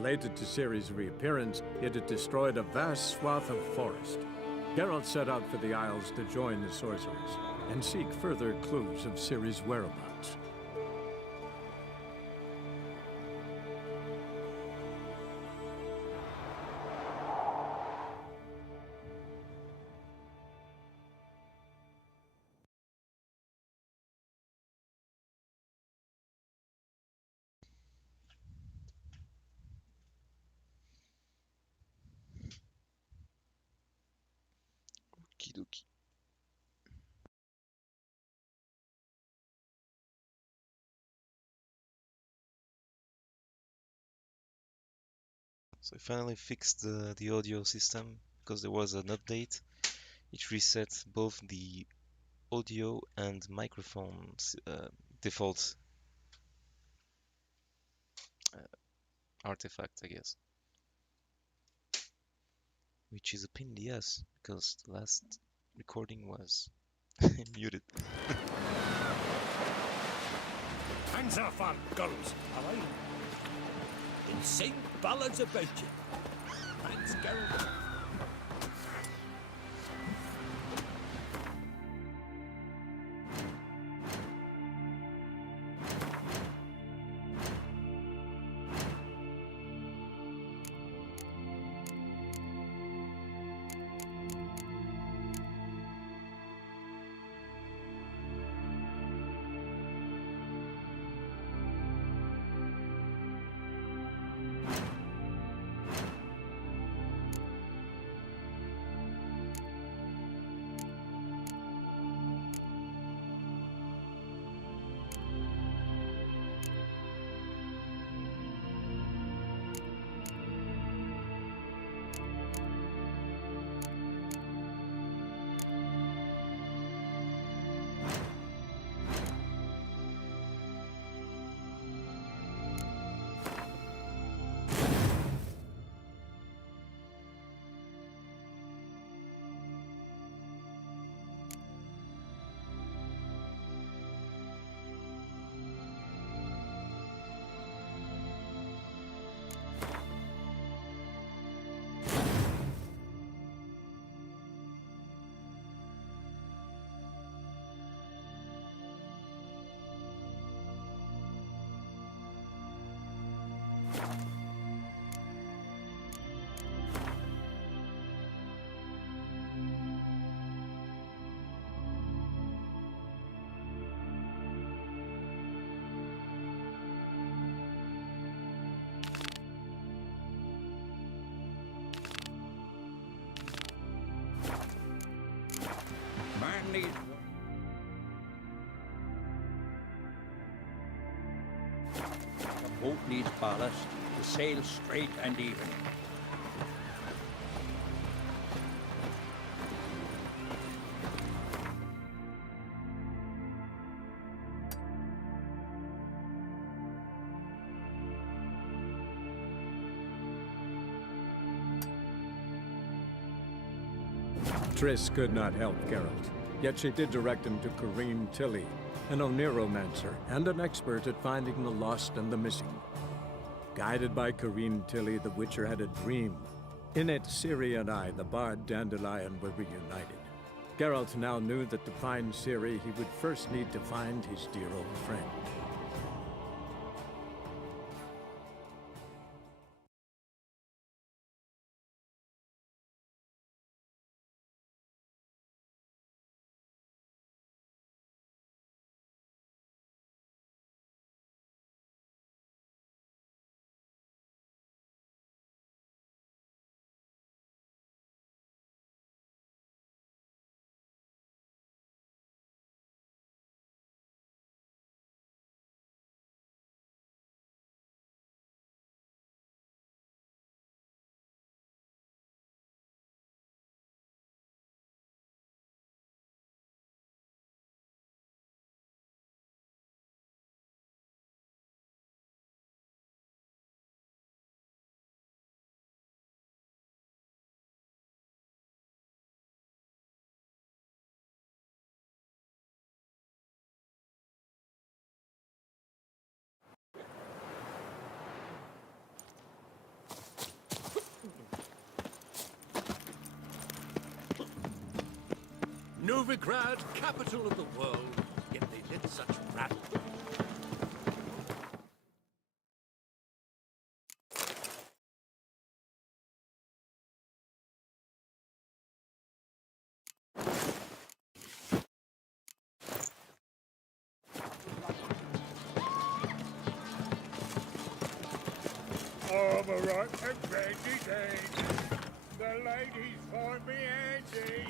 related to Ciri's reappearance, it had destroyed a vast swath of forest. Geralt set out for the Isles to join the sorcerers and seek further clues of Ciri's whereabouts. Okie dokie. So I finally fixed the audio system because there was an update. It reset both the audio and microphone's default artifact, I guess. Which is a pain in the ass because the last recording was muted. Hands off our girls, alright? And sing ballads about you. Thanks, Geralt. Man needs the boat needs ballast to sail straight and even. Triss could not help Geralt, yet she did direct him to Corrine Tilly, an Oneromancer and an expert at finding the lost and the missing. Guided by Corrine Tilly, the Witcher had a dream. In it, Ciri and I, the bard Dandelion, were reunited. Geralt now knew that to find Ciri, he would first need to find his dear old friend. Novigrad, capital of the world, yet they did such rattle. I'm a right and Bandit ain't. The ladies find me handy.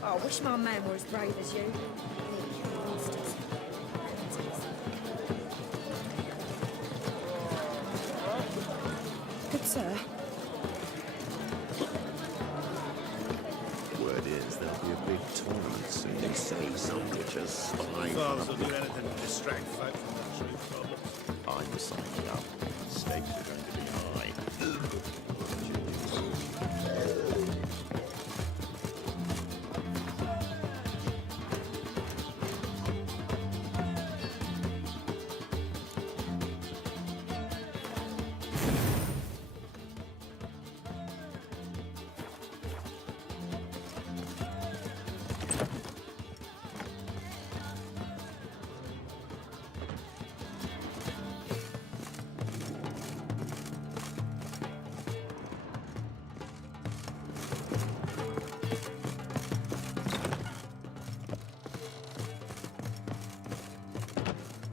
Oh, I wish my man were as brave as you. Monsters. Good sir. Word is there'll be a big tournament soon. They say some witches spy. Fathers will do anything to distract folk from the true problems. I'm signing up. Stakes are going to be high.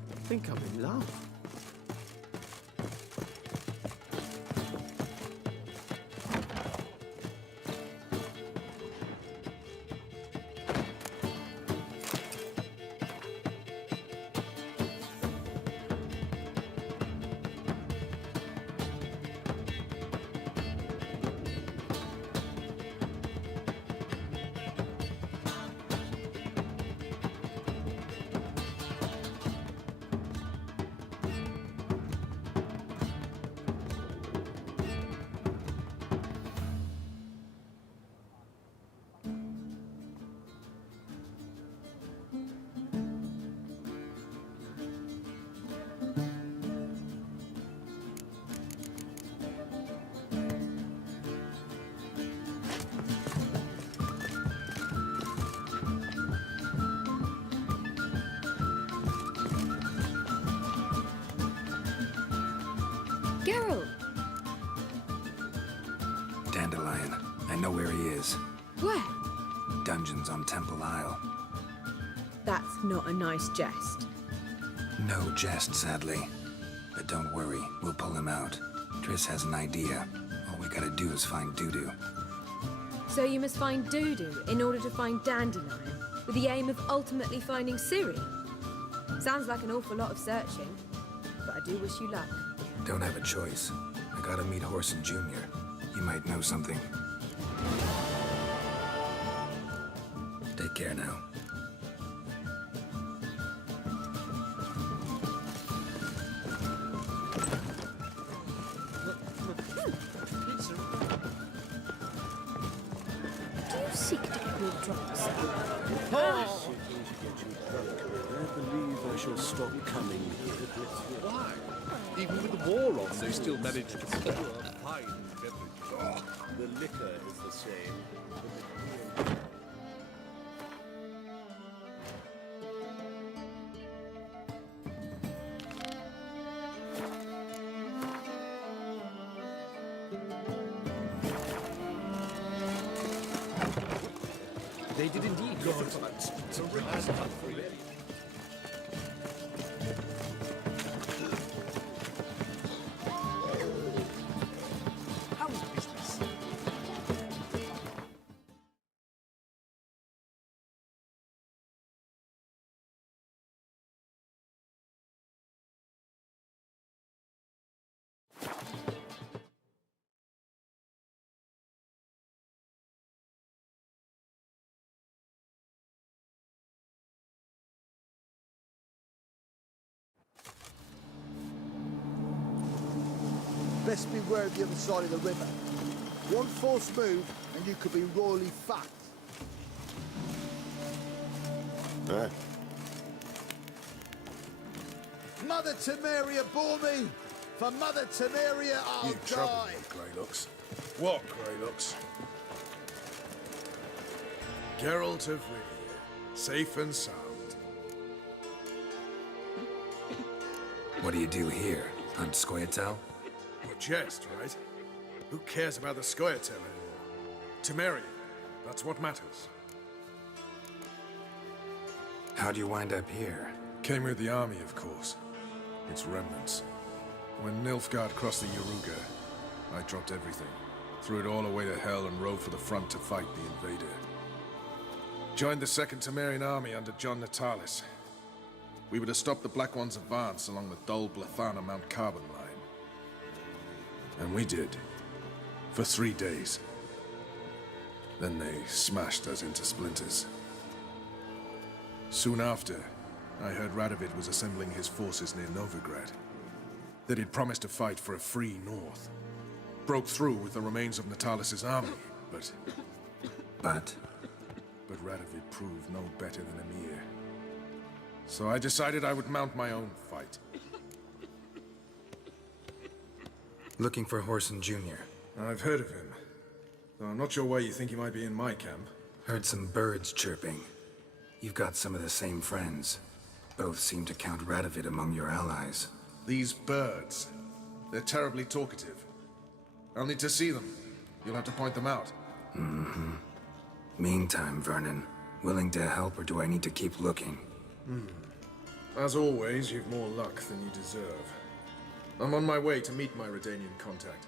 I think I'm in love. Geralt! Dandelion. I know where he is. Where? Dungeons on Temple Isle. That's not a nice jest. No jest, sadly. But don't worry, we'll pull him out. Triss has an idea. All we gotta do is find Dudu. So you must find Dudu in order to find Dandelion, with the aim of ultimately finding Ciri? Sounds like an awful lot of searching, but I do wish you luck. Don't have a choice. I gotta meet Whoreson Jr. He might know something. Take care now. Do you seek to get your drops? I believe I shall stop coming here. Why? Even with the war on, they still manage to pour a fine beverage. The liquor is the same. They did indeed. It's a river's cut for you. How is business? Best beware of the other side of the river. One false move and you could be royally fucked. Mother Temeria bore me! For Mother Temeria, I'll You trouble die. me, Greylocks. What Greylocks? Geralt of Rivia, safe and sound. What do you do here? Hunt Scoia'tael? Your jest, right? Who cares about the Scoia'tael anymore? Temeria, that's what matters. How'd you wind up here? Came with the army, of course. Its remnants. When Nilfgaard crossed the Yaruga, I dropped everything. Threw it all away to hell and rode for the front to fight the invader. Joined the Second Temerian army under John Natalis. We were to stop the Black One's advance along the Dol Blathana Mount Carbon line. And we did. For 3 days. Then they smashed us into splinters. Soon after, I heard Radovid was assembling his forces near Novigrad. That he'd promised to fight for a free North. Broke through with the remains of Natalis' army, but Radovid proved no better than Emir. So I decided I would mount my own fight. Looking for Whoreson Jr. I've heard of him, though I'm not sure why you think he might be in my camp. Heard some birds chirping. You've got some of the same friends. Both seem to count Radovid among your allies. These birds, they're terribly talkative. I'll need to see them. You'll have to point them out. Mm-hmm. Meantime, Vernon, willing to help or do I need to keep looking? As always, you've more luck than you deserve. I'm on my way to meet my Redanian contact.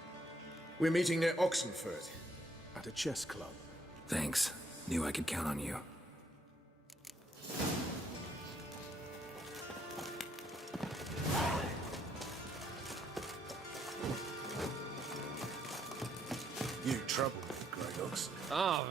We're meeting near Oxenfurt, at a chess club. Thanks. Knew I could count on you. You trouble me, Greylocks. Ah,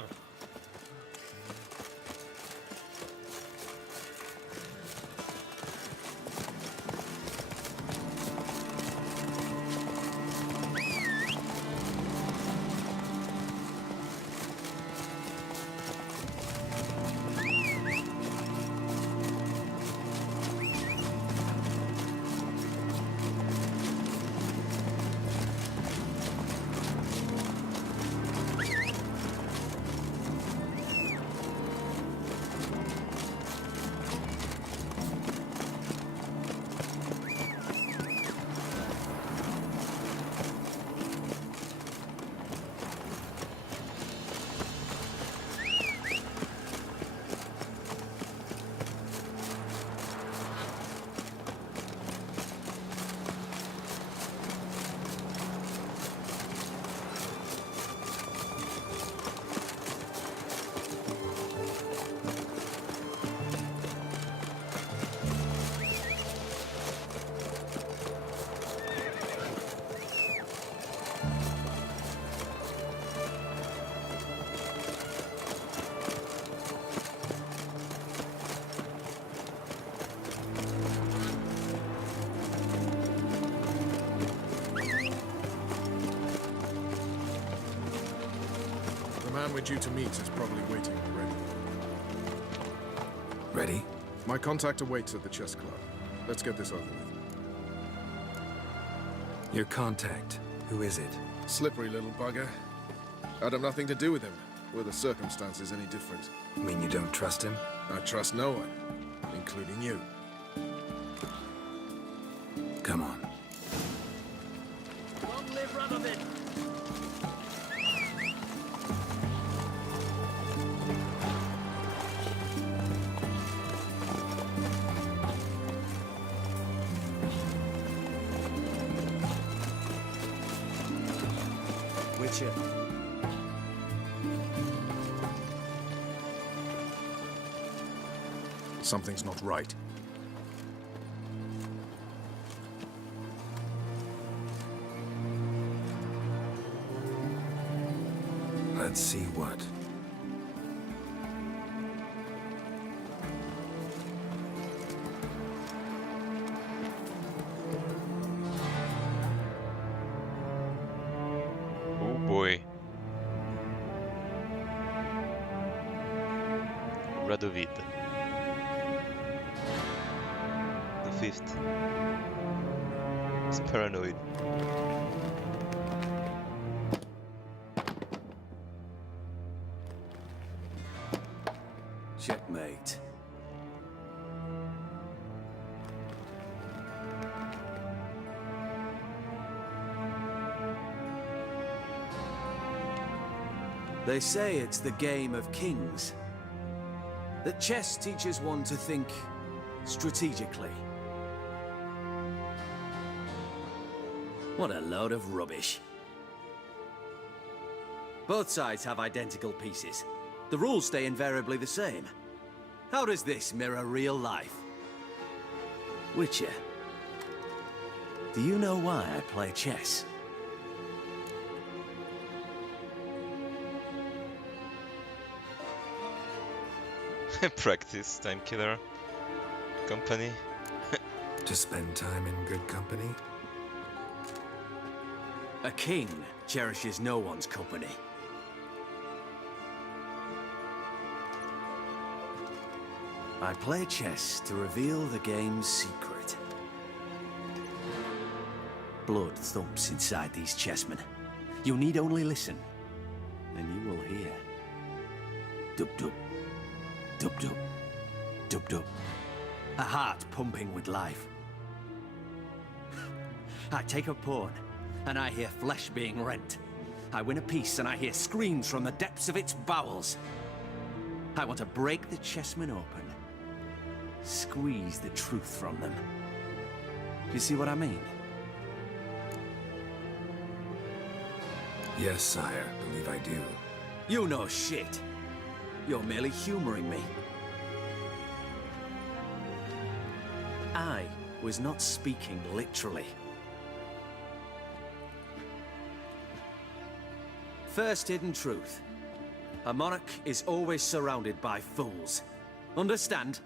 The man we're due to meet is probably waiting already. Ready? My contact awaits at the chess club. Let's get this over with. Your contact. Who is it? Slippery little bugger. I'd have nothing to do with him, were the circumstances any different. Mean you don't trust him? I trust no one, including you. Come on. long live Radovid! Witcher. Something's not right. Let's see what. Oh boy. Radovid. The fifth. He's paranoid. Checkmate. They say it's the game of kings. That chess teaches one to think strategically. What a load of rubbish. Both sides have identical pieces. The rules stay invariably the same. How does this mirror real life? Witcher, do you know why I play chess? Practice, time killer. Company. To spend time in good company? A king cherishes no one's company. I play chess to reveal the game's secret. Blood thumps inside these chessmen. You need only listen, and you will hear. Dub-dub. Dub-dub. Dub-dub. A heart pumping with life. I take a pawn, and I hear flesh being rent. I win a piece, and I hear screams from the depths of its bowels. I want to break the chessmen open. Squeeze the truth from them. Do you see what I mean? Yes, sire, believe I do. You know shit. You're merely humoring me. I was not speaking literally. First hidden truth. A monarch is always surrounded by fools. Understand?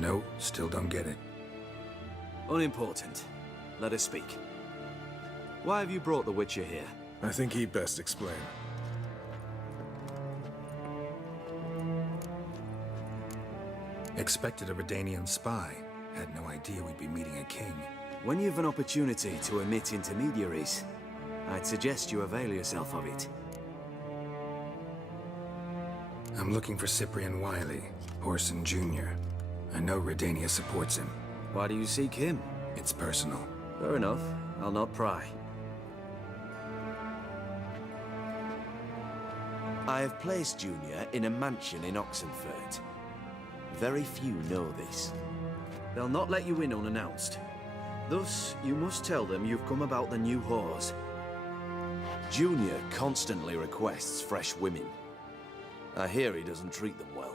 No, still don't get it. Unimportant. Let us speak. Why have you brought the Witcher here? I think he'd best explain. Expected a Redanian spy. Had no idea we'd be meeting a king. When you've an opportunity to omit intermediaries, I'd suggest you avail yourself of it. I'm looking for Cyprian Wiley, Whoreson Jr. I know Redania supports him. Why do you seek him? It's personal. Fair enough. I'll not pry. I have placed Junior in a mansion in Oxenfurt. Very few know this. They'll not let you in unannounced. Thus, you must tell them you've come about the new whores. Junior constantly requests fresh women. I hear he doesn't treat them well.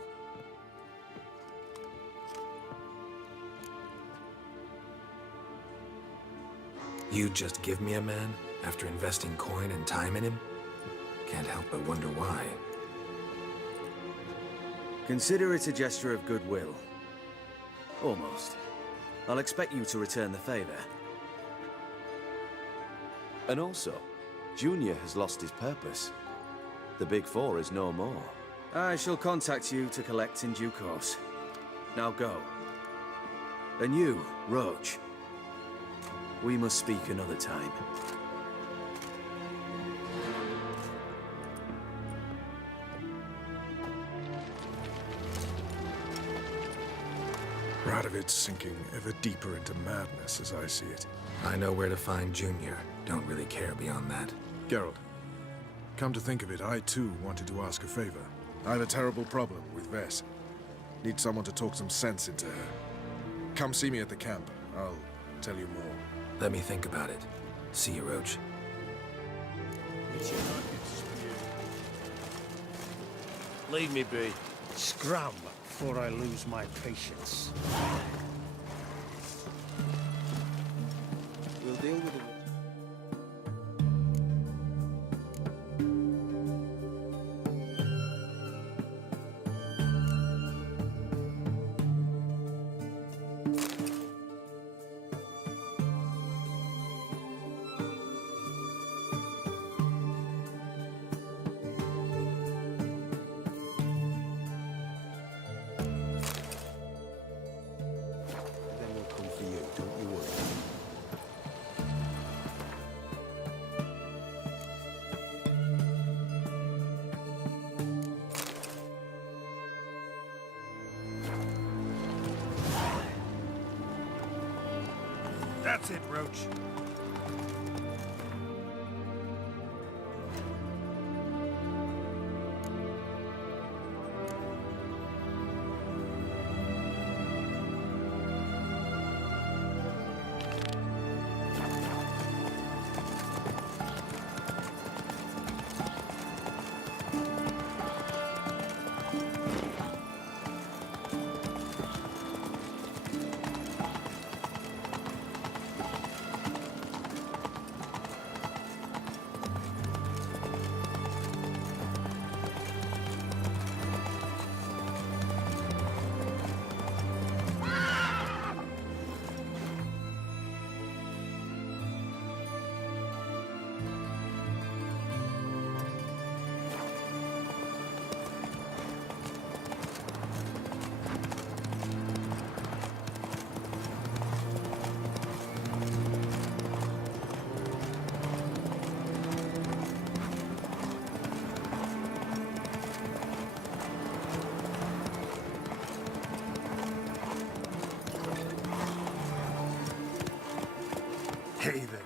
You just give me a man after investing coin and time in him? Can't help but wonder why. Consider it a gesture of goodwill. Almost. I'll expect you to return the favor. And also, Junior has lost his purpose. The Big Four is no more. I shall contact you to collect in due course. Now go. And you, Roach. We must speak another time. Radovid's sinking ever deeper into madness as I see it. I know where to find Junior. Don't really care beyond that. Geralt, come to think of it, I too wanted to ask a favor. I have a terrible problem with Vess. Need someone to talk some sense into her. Come see me at the camp. I'll tell you more. Let me think about it. See you, Roach. Leave me be. Scram before I lose my patience. We'll deal with it. Then we'll come for That's it, Roach. Hey there.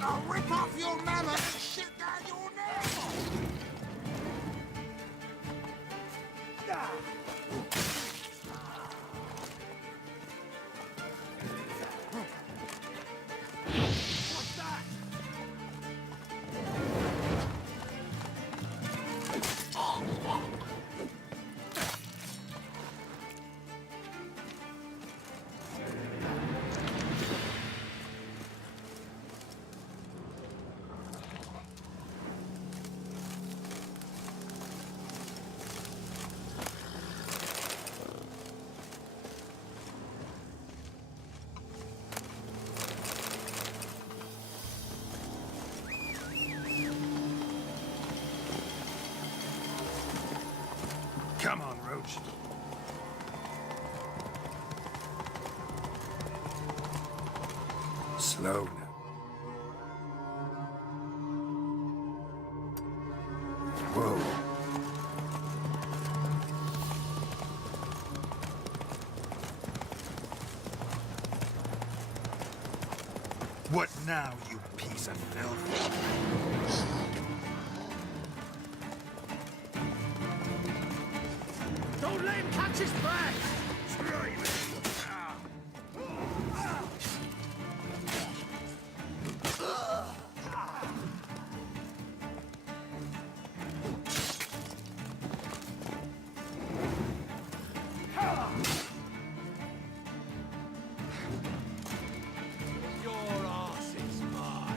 I'll rip off your melon and shit down your neck! What's that? Come on, Roach. Slow now. Whoa. What now, you piece of filth? Don't let him catch his breath! Try me! Your arse is mine!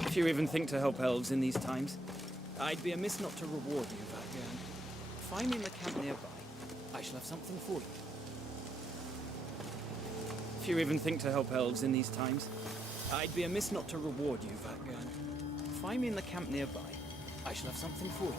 If you even think to help elves in these times, I'd be amiss not to reward you, Valgern. Find me in the camp nearby. I shall have something for you. If you even think to help elves in these times, I'd be amiss not to reward you, Vatgern. Find me in the camp nearby. I shall have something for you.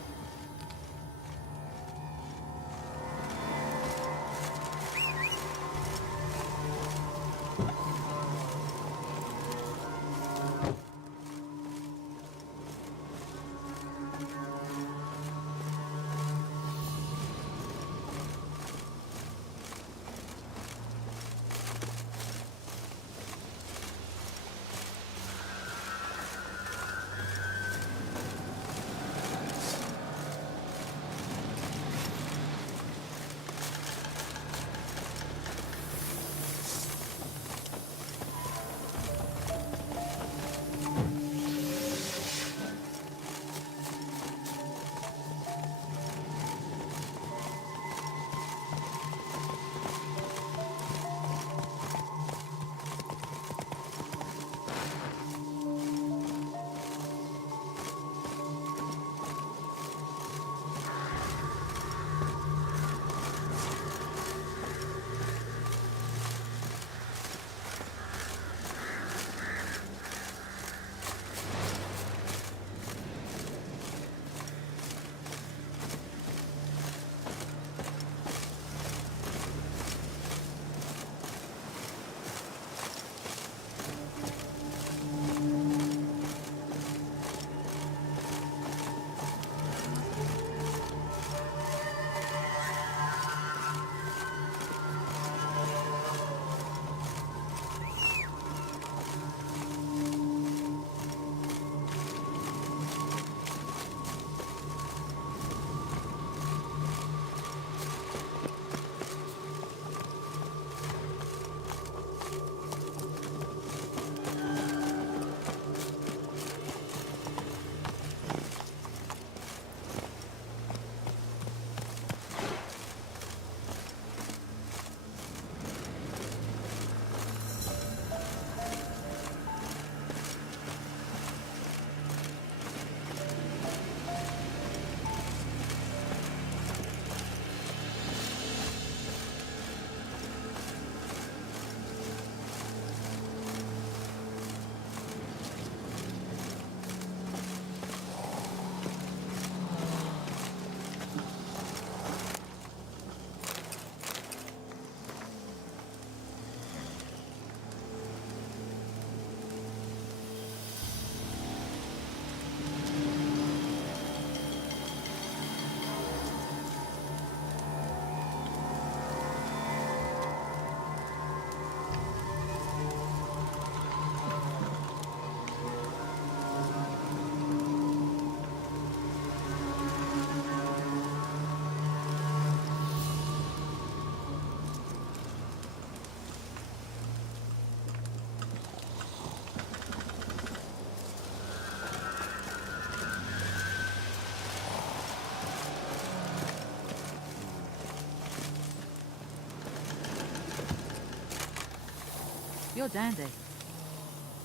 You're dandy.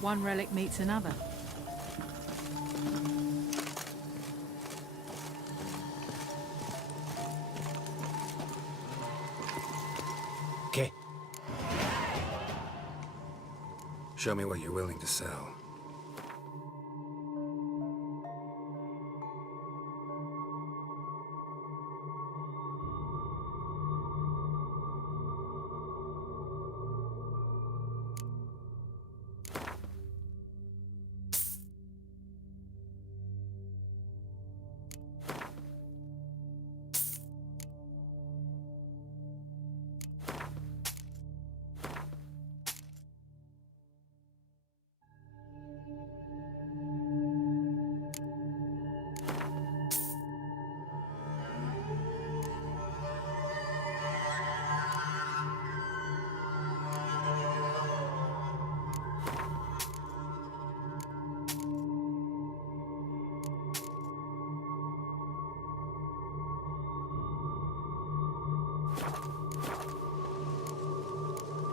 One relic meets another. Okay. Show me what you're willing to sell.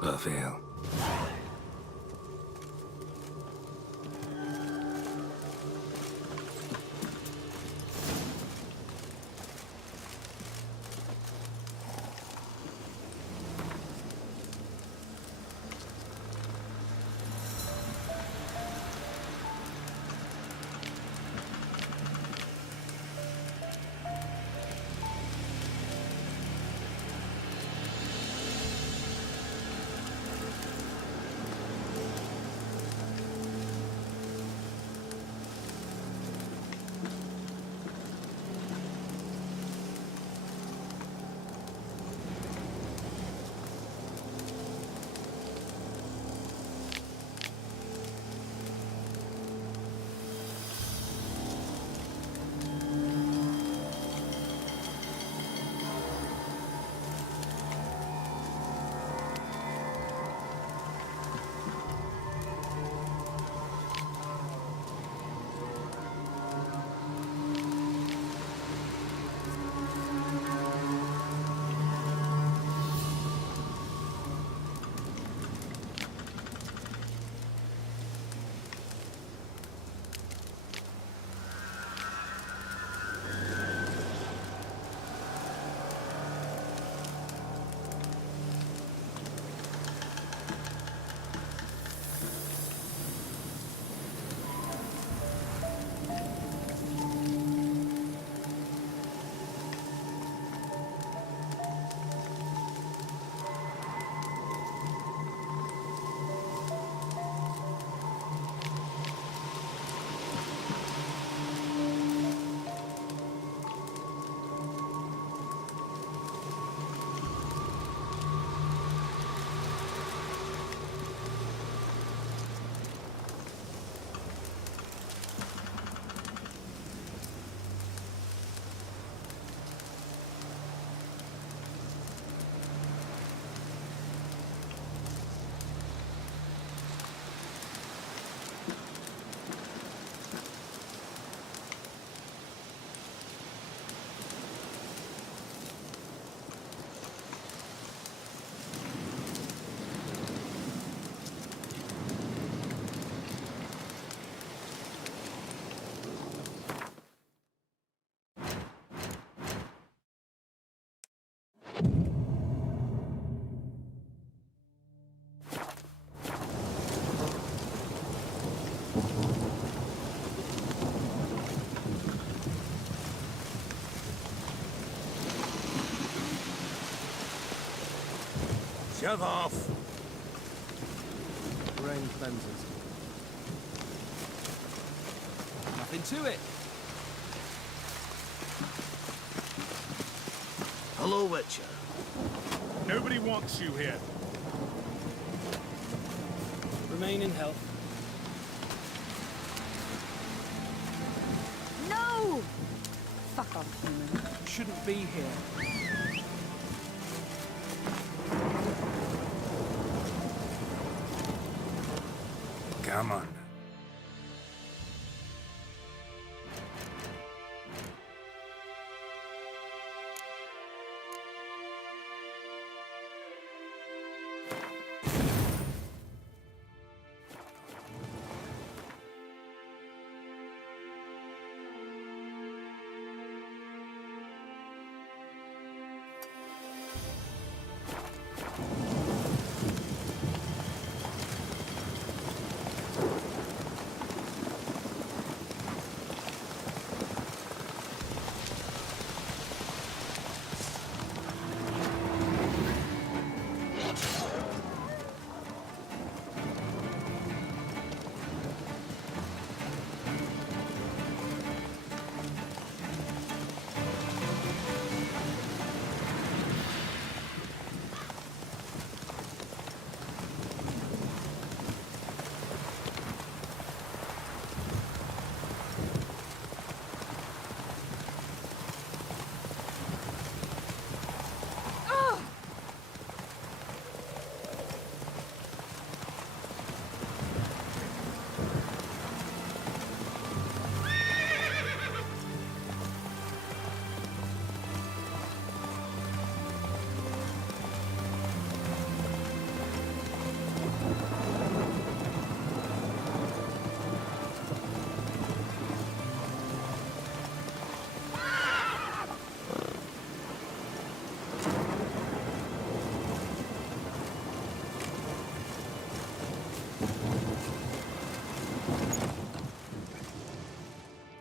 A veil. Shove off! Brain cleansers. Nothing to it. Hello, Witcher. Nobody wants you here. Remain in health. No! Fuck off, human. Shouldn't be here. Come on.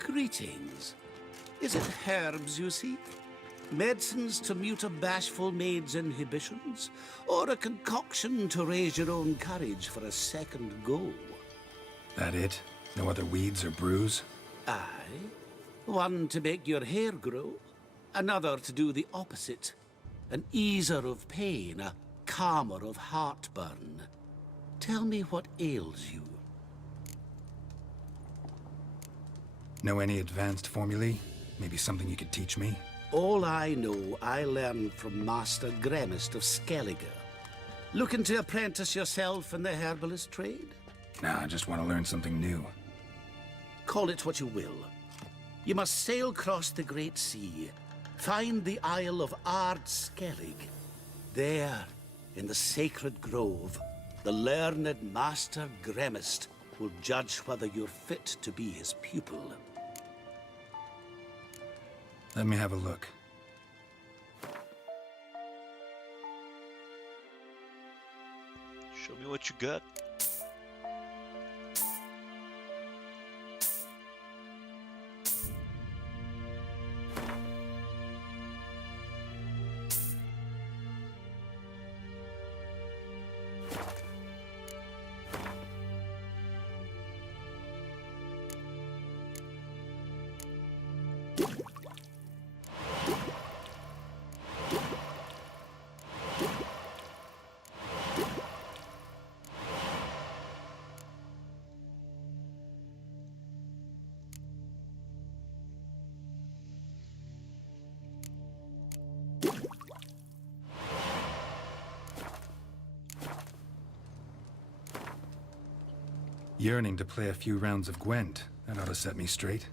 Greetings. Is it herbs you seek? Medicines to mute a bashful maid's inhibitions? Or a concoction to raise your own courage for a second go? That it? No other weeds or brews? Aye. One to make your hair grow, another to do the opposite. An easer of pain, a calmer of heartburn. Tell me what ails you. Know any advanced formulae? Maybe something you could teach me? All I know, I learned from Master Gremist of Skellige. Looking to apprentice yourself in the herbalist trade? Nah, I just want to learn something new. Call it what you will. You must sail across the Great Sea, find the Isle of Ard Skellig. There, in the sacred grove, the learned Master Gremist will judge whether you're fit to be his pupil. Let me have a look. Show me what you got. Yearning to play a few rounds of Gwent. That ought to set me straight.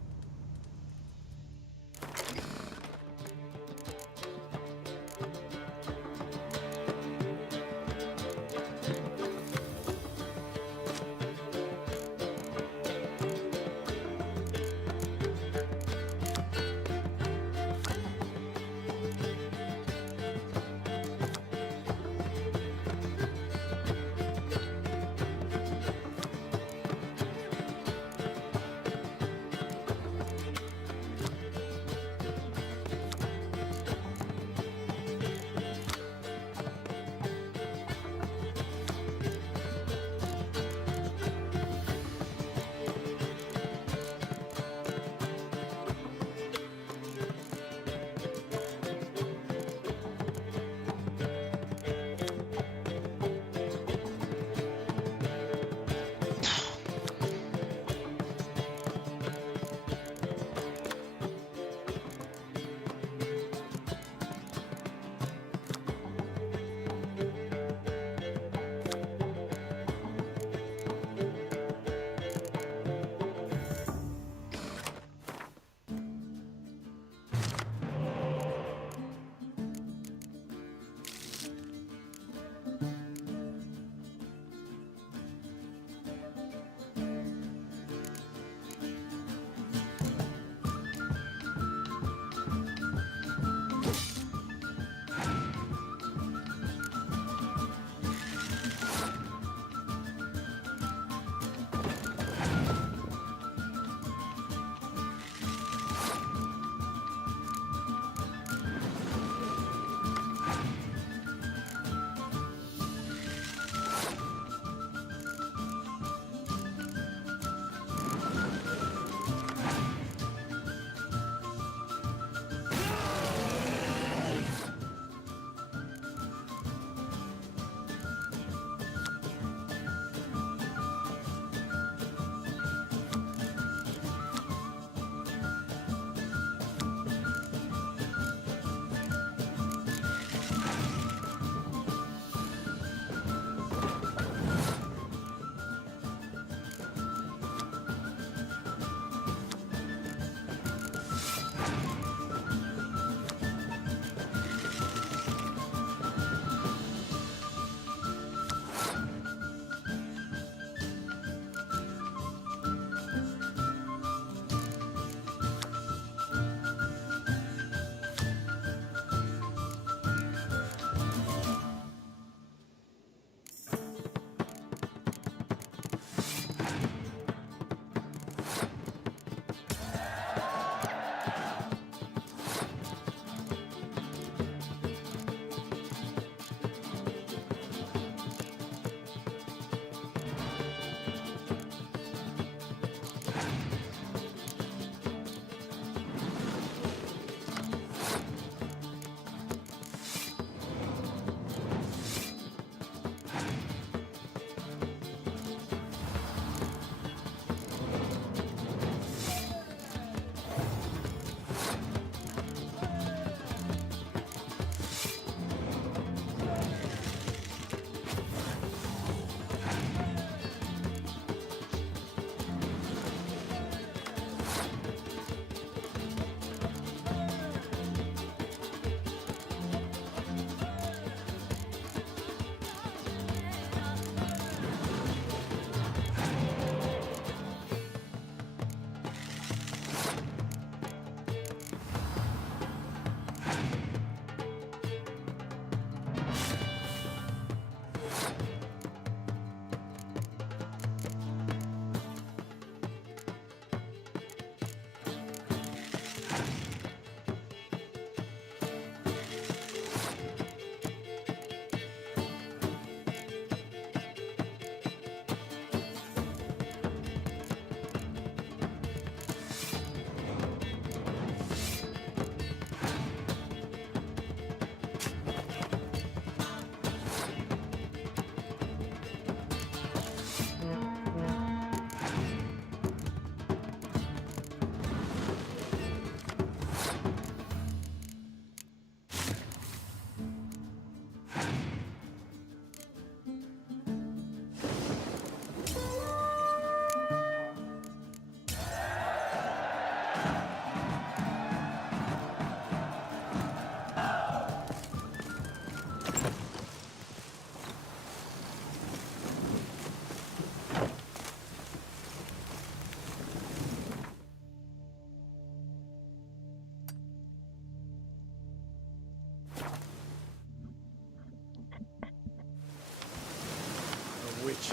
Witch.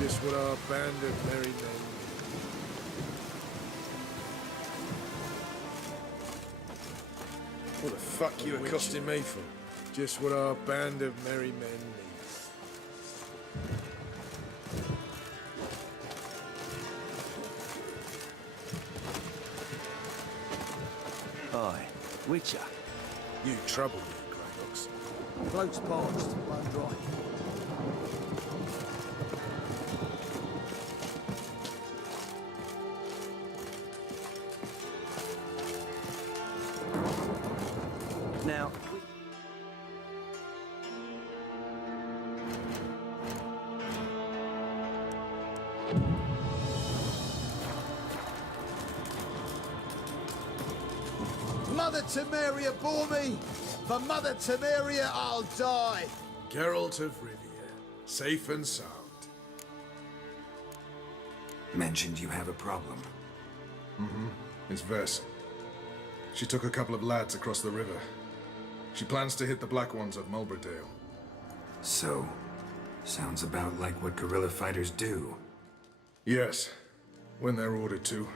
Just what our band of merry men. What the fuck you accosting me for? Just what our band of merry men needs. Aye, Witcher. You trouble me, Greyhawks. Bloke's parched, blown dry. Now, Mother Temeria bore me! For Mother Temeria, I'll die! Geralt of Rivia, safe and sound. Mentioned you have a problem. Mm-hmm. It's Vess. She took a couple of lads across the river. She plans to hit the Black Ones at Mulberdale. So, sounds about like what guerrilla fighters do. Yes, when they're ordered to.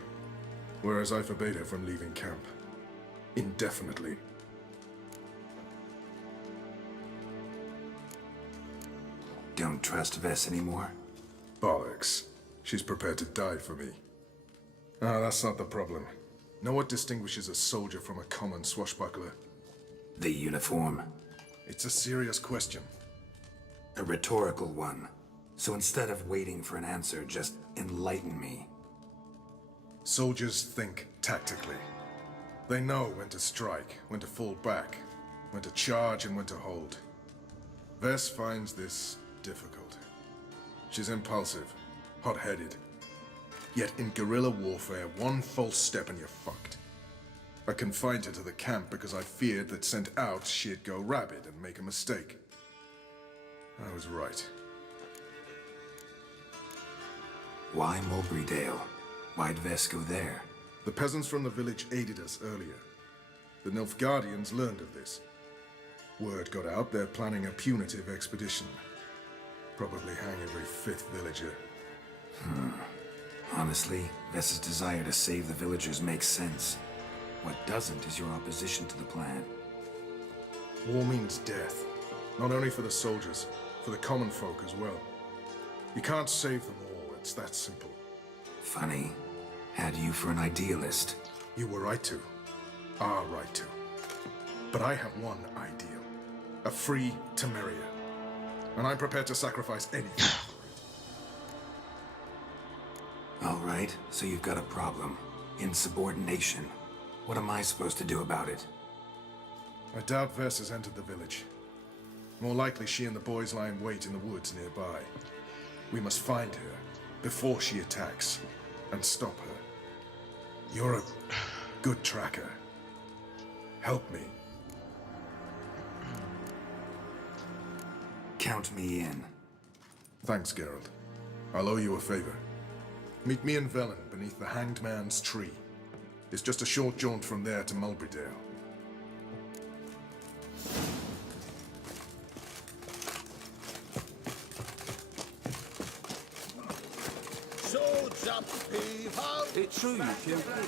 Whereas I forbade her from leaving camp. Indefinitely. Don't trust Vess anymore? Bollocks. She's prepared to die for me. Ah, that's not the problem. Know what distinguishes a soldier from a common swashbuckler? The uniform. It's a serious question. A rhetorical one. So instead of waiting for an answer, just enlighten me. Soldiers think tactically. They know when to strike, when to fall back, when to charge and when to hold. Vess finds this difficult. She's impulsive, hot-headed. Yet in guerrilla warfare, one false step and you're fucked. I confined her to the camp because I feared that sent out she'd go rabid and make a mistake. I was right. Why Mulberrydale? Why'd Vess go there? The peasants from the village aided us earlier. The Nilfgaardians learned of this. Word got out they're planning a punitive expedition. Probably hang every fifth villager. Honestly, Vess's desire to save the villagers makes sense. What doesn't is your opposition to the plan. War means death. Not only for the soldiers, for the common folk as well. You can't save them all, it's that simple. Funny. Had you for an idealist. You were right to. Are right to. But I have one ideal. A free Temeria. And I'm prepared to sacrifice anything for it. All right, so you've got a problem. Insubordination. What am I supposed to do about it? I doubt Vess has entered the village. More likely she and the boys lie in wait in the woods nearby. We must find her before she attacks and stop her. You're a good tracker. Help me. Count me in. Thanks, Geralt. I'll owe you a favor. Meet me and Velen beneath the Hanged Man's tree. It's just a short jaunt from there to Mulberrydale. up, heave-ho! It's true, you killed him.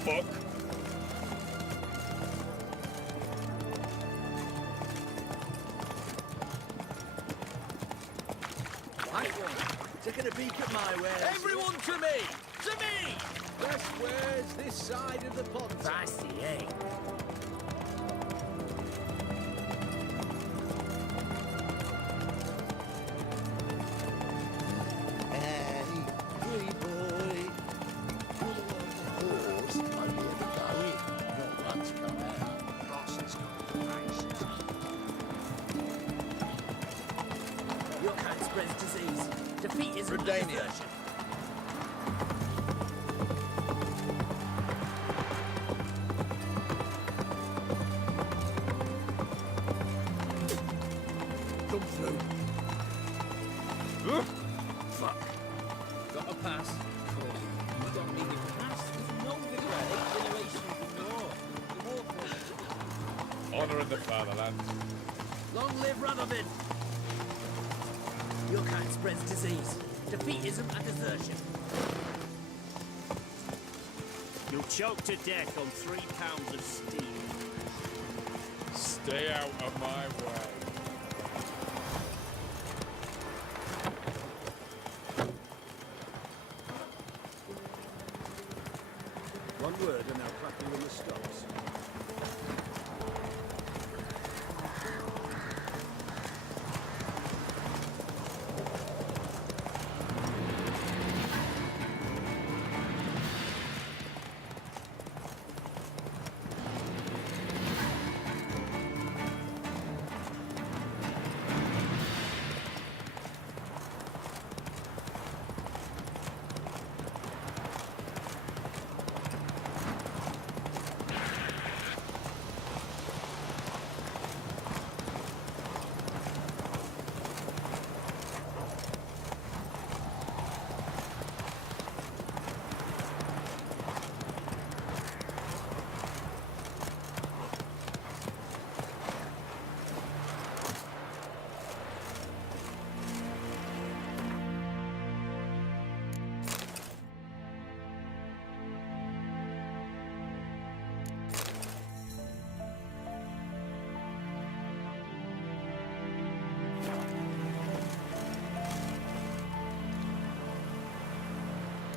Fuck. Right one. Taking a peek at my wares. Everyone to me! To me! Best wares this side of the pond. Fancy, eh? Your kind spreads disease. Defeat is Redania. Come through. Fuck. Got a pass. You don't need a pass. There's no vigor. 8 generations of North. The war Honor in the fatherland. Long live Rutherford! Your kind spreads disease. Defeatism and desertion. You'll choke to death on 3 pounds of steel. Stay out of my way. One word and they'll crack you in the skulls.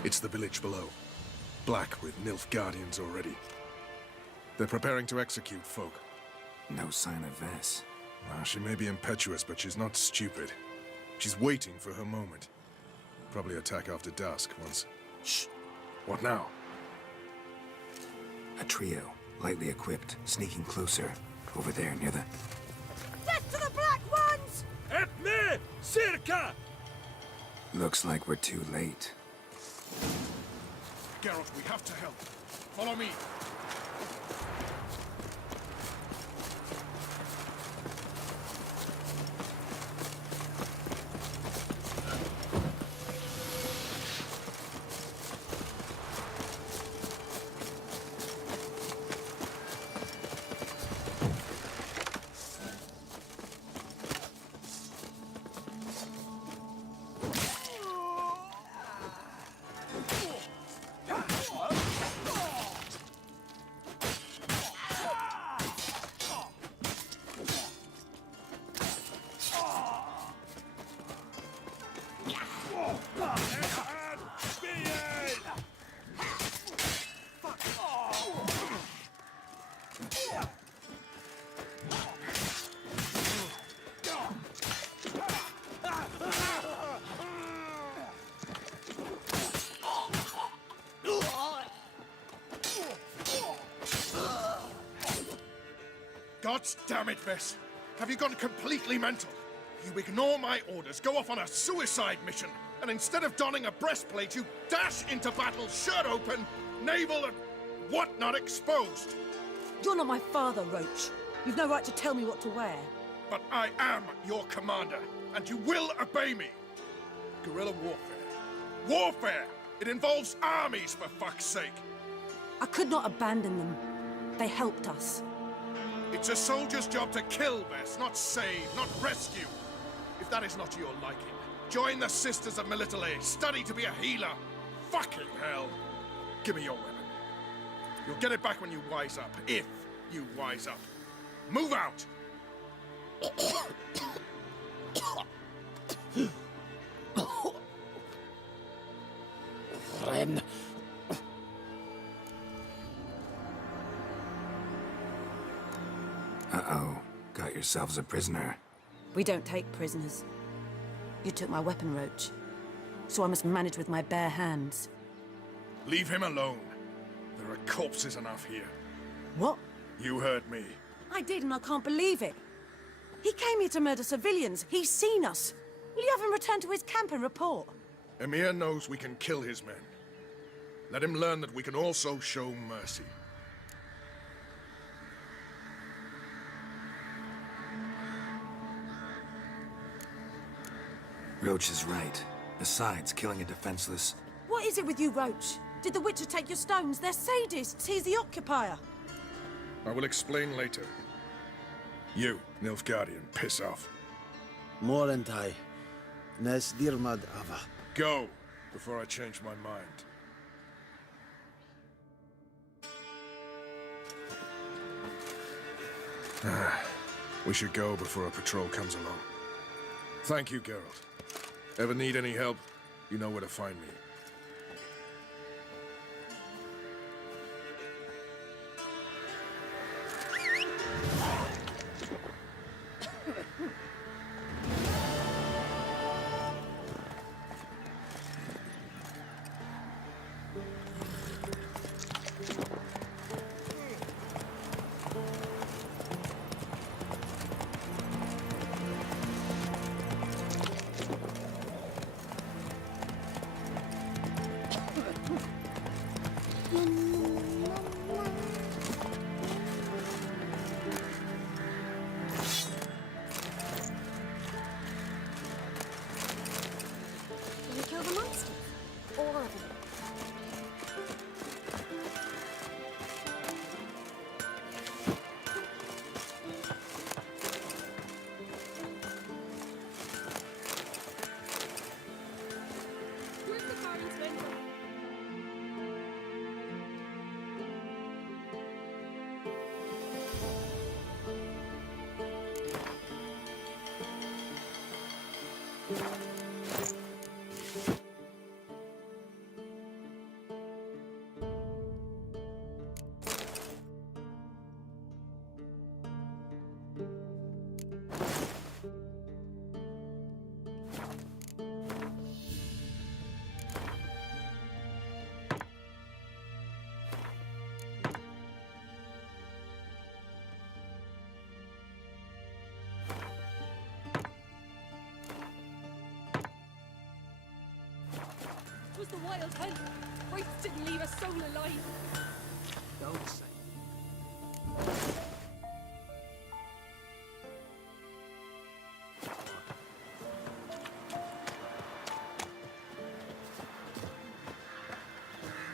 It's the village below. Black with Nilfgaardians already. They're preparing to execute folk. No sign of Vess. Well, she may be impetuous, but she's not stupid. She's waiting for her moment. Probably attack after dusk once... Shh! What now? A trio, lightly equipped, sneaking closer. Over there, near the... Death to the Black Ones! At me! Circa! Looks like we're too late. Geralt, we have to help. Follow me. God damn it, Vess. Have you gone completely mental? You ignore my orders, go off on a suicide mission, and instead of donning a breastplate, you dash into battle, shirt open, navel and whatnot exposed. You're not my father, Roach. You've no right to tell me what to wear. But I am your commander, and you will obey me. Guerrilla warfare. Warfare! It involves armies, for fuck's sake. I could not abandon them. They helped us. It's a soldier's job to kill, Vess, not save, not rescue. If that is not to your liking, join the Sisters of Melitele, study to be a healer. Fucking hell. Give me your weapon. You'll get it back when you wise up, if you wise up. Move out! Ren. Uh-oh. Got yourselves a prisoner. We don't take prisoners. You took my weapon, Roach. So I must manage with my bare hands. Leave him alone. There are corpses enough here. What? You heard me. I did, and I can't believe it. He came here to murder civilians. He's seen us. Will you have him return to his camp and report? Emir knows we can kill his men. Let him learn that we can also show mercy. Roach is right. Besides, killing a defenseless... What is it with you, Roach? Did the Witcher take your stones? They're sadists. He's the occupier. I will explain later. You, Nilfgaardian, piss off. Morentai. Nes dirmad ava. Go, before I change my mind. We should go before a patrol comes along. Thank you, Geralt. Ever need any help, you know where to find me. Can you kill the monsters? All of them? Where's the car inspector? was the wild hunt. Wraiths didn't leave a soul alive. Don't say.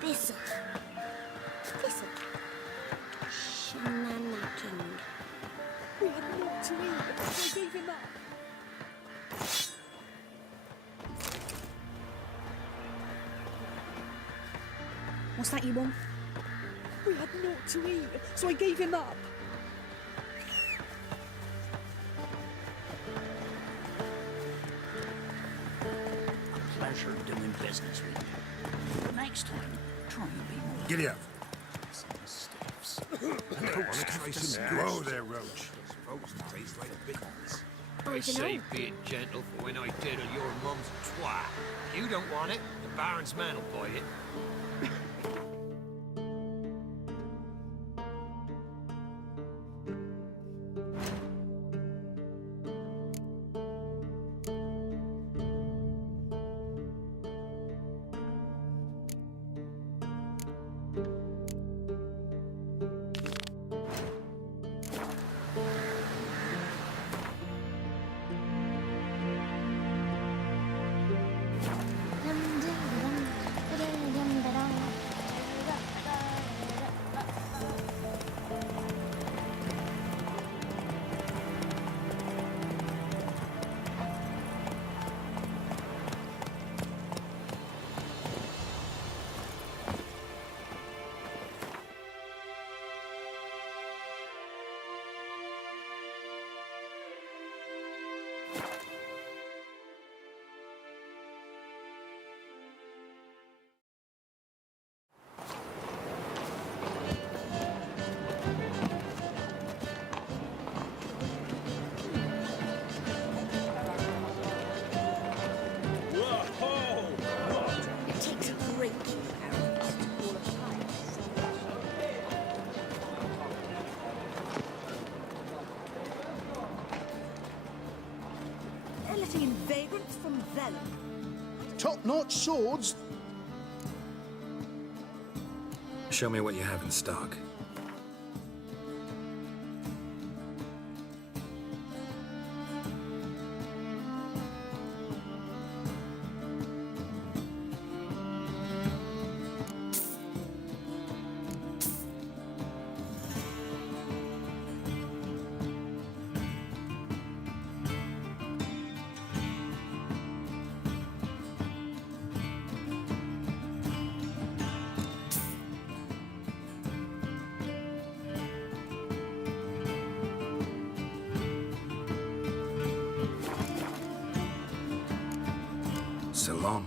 Thistle. Thistle. Shenanigans. We had naught to eat, so I gave him up. What's that you want? We had naught to eat, so I gave him up. A pleasure doing business with you. Next time, try and be more... Giddy up. Whoa there, Roach. I say being gentle for when I diddle your mum's twat. You don't want it, the Baron's man will buy it. It takes a great deal of arrogance to call a pirate. They're letting in vagrants from Vellum. Top-notch swords? Show me what you have in stock. So long.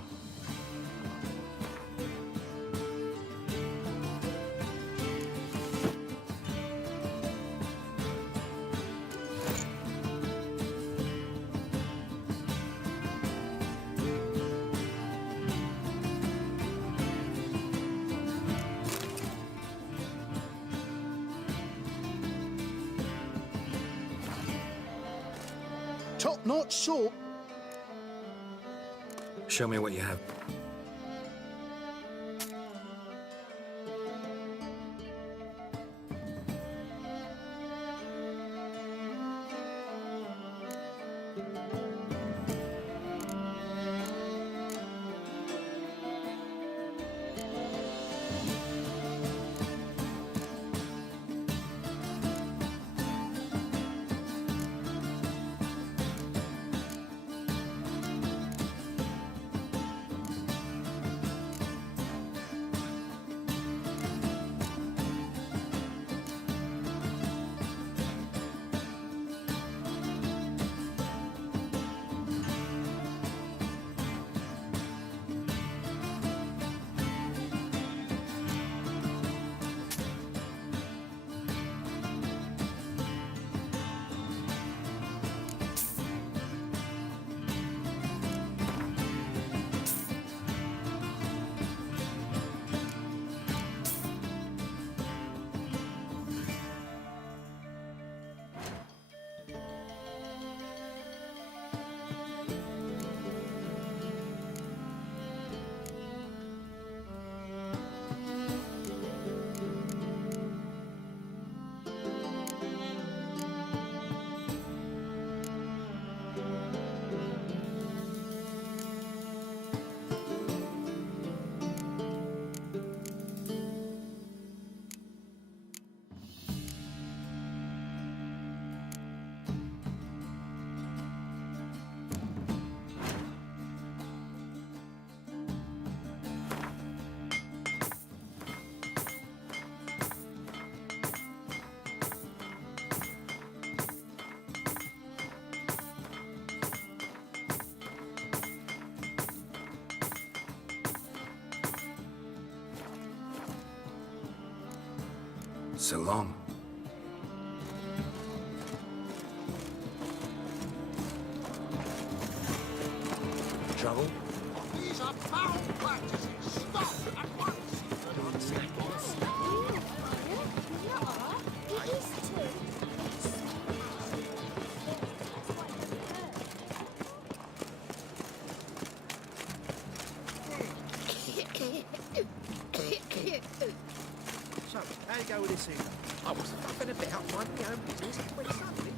Top-notch sword? Show me what you have. So long. Trouble? These are foul practices. Stop at once. So, how you go with this evening? I was fucking about minding my own business when suddenly...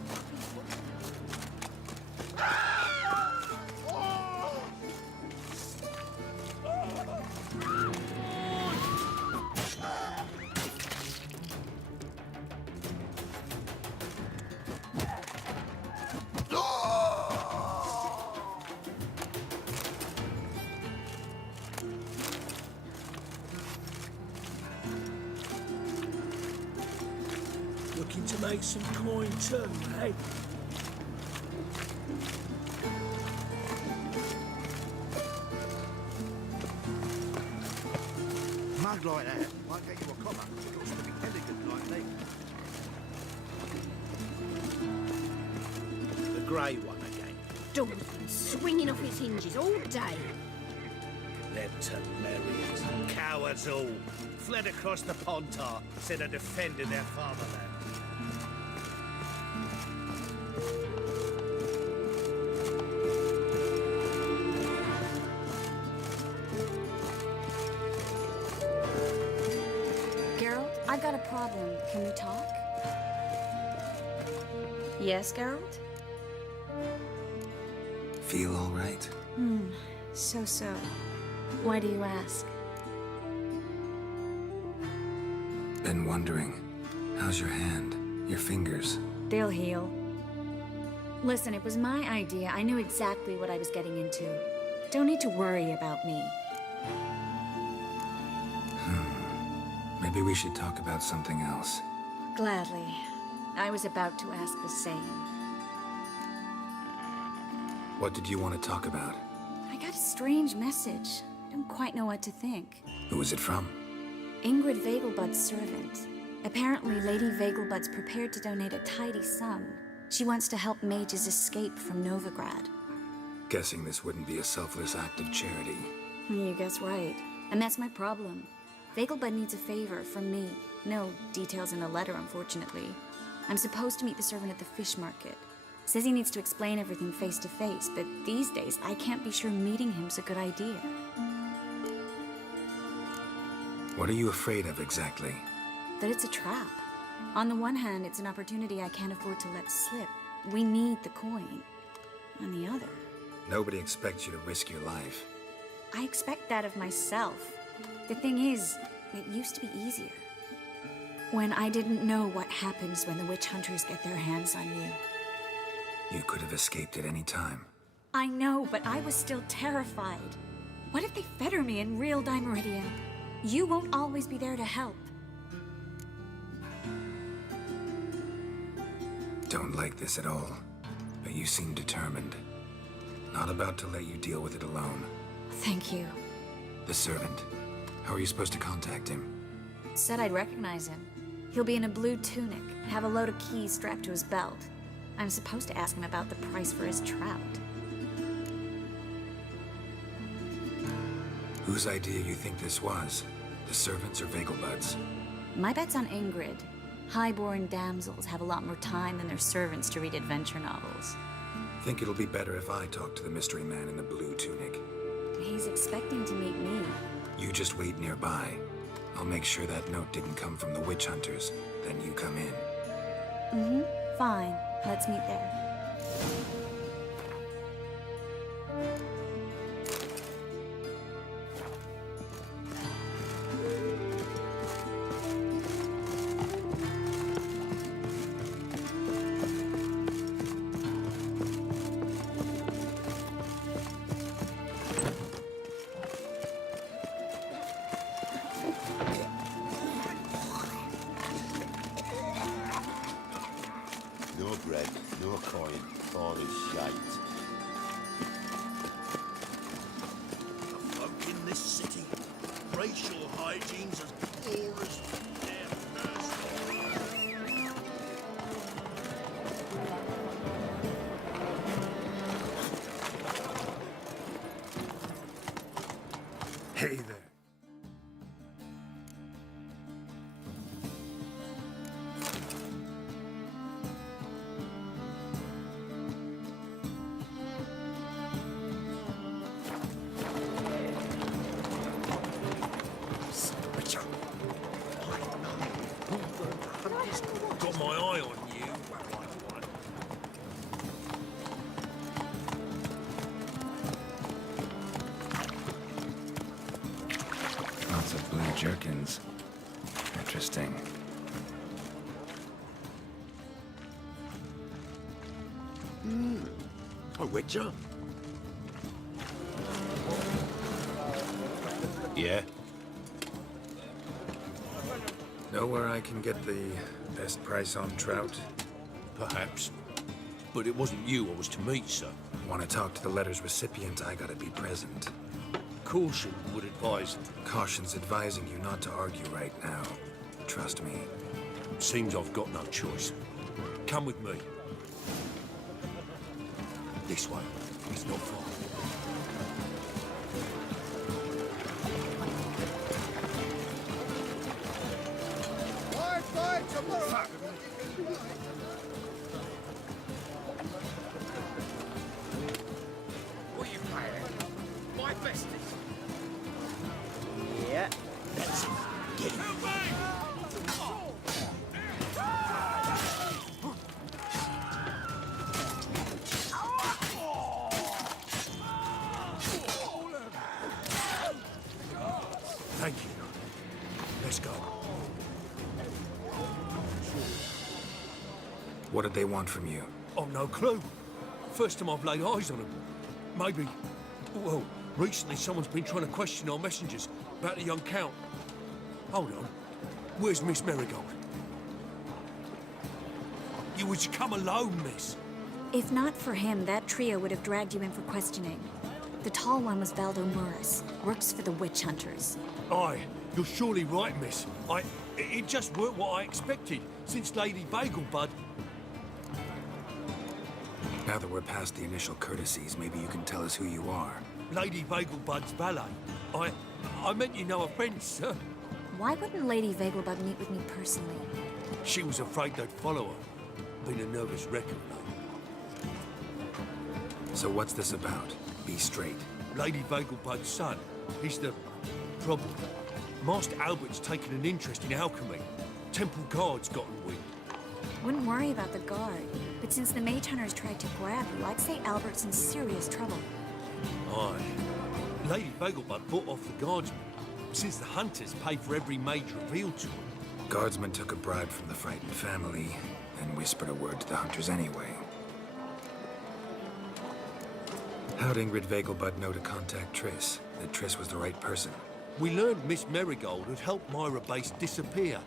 Looking to make some coin too, eh? Mug like that might get you a copper. It wants to be elegant like me. The grey one again. Door's been swinging off its hinges all day. Them Temerians, cowards all, fled across the Pontar instead of defending their fatherland. Geralt, I've got a problem. Can we talk? Yes, Geralt? Feel all right? So. Why do you ask? Been wondering. How's your hand? Your fingers? They'll heal. Listen, it was my idea. I knew exactly what I was getting into. Don't need to worry about me. Maybe we should talk about something else. Gladly. I was about to ask the same. What did you want to talk about? I got a strange message. Don't quite know what to think. Who was it from? Ingrid Vegelbud's servant. Apparently, Lady Vegelbud's prepared to donate a tidy sum. She wants to help mages escape from Novigrad. Guessing this wouldn't be a selfless act of charity. You guess right. And that's my problem. Vegelbud needs a favor from me. No details in the letter, unfortunately. I'm supposed to meet the servant at the fish market. Says he needs to explain everything face to face, but these days I can't be sure meeting him's a good idea. What are you afraid of exactly? That it's a trap. On the one hand, it's an opportunity I can't afford to let slip. We need the coin. On the other... Nobody expects you to risk your life. I expect that of myself. The thing is, it used to be easier. When I didn't know what happens when the witch hunters get their hands on you. You could have escaped at any time. I know, but I was still terrified. What if they fetter me in real Dimeridian? You won't always be there to help. Don't like this at all, but you seem determined. Not about to let you deal with it alone. Thank you. The servant. How are you supposed to contact him? Said I'd recognize him. He'll be in a blue tunic, have a load of keys strapped to his belt. I'm supposed to ask him about the price for his trout. Whose idea you think this was? The servants or Vegelbud's? My bet's on Ingrid. Highborn damsels have a lot more time than their servants to read adventure novels. Think it'll be better if I talk to the mystery man in the blue tunic. He's expecting to meet me. You just wait nearby. I'll make sure that note didn't come from the witch hunters. Then you come in. Fine. Let's meet there. No bread, no coin, all is shite. The folk in this city, racial hygiene's as poor as their nursery. jerkins. Interesting. A witcher? Yeah. Know where I can get the best price on trout? Perhaps. But it wasn't you I was to meet, sir. Want to talk to the letter's recipient, I gotta be present. Caution would advise. Caution's advising you not to argue right now. Trust me. Seems I've got no choice. Come with me. This way. It's not far. What are you paying? My besties. Yeah, that's it. Get it. Thank you. Let's go. What did they want from you? I've no clue. First time I've laid eyes on them. Maybe... Well, recently someone's been trying to question our messengers about the young Count. Hold on. Where's Miss Marigold? You was to come alone, miss. If not for him, that trio would have dragged you in for questioning. The tall one was Valdo Morris, works for the witch hunters. Aye, you're surely right, miss. It just weren't what I expected, since Lady Bagelbud... Now that we're past the initial courtesies, maybe you can tell us who you are. Lady Bagelbud's valet. I meant you know a friend, sir. Why wouldn't Lady Vegelbud meet with me personally? She was afraid they'd follow her. Been a nervous wreck of late. So what's this about? Be straight. Lady Vegelbud's son. He's the problem. Master Albert's taken an interest in alchemy. Temple Guard's gotten wind. Wouldn't worry about the guard, but since the mage hunters tried to grab you, I'd say Albert's in serious trouble. Aye. Lady Vegelbud bought off the guardsmen, since the hunters pay for every mage revealed to them. Guardsmen took a bribe from the frightened family and whispered a word to the hunters anyway. How'd Ingrid Vegelbud know to contact Triss? That Triss was the right person? We learned Miss Marigold had helped Myra Base disappear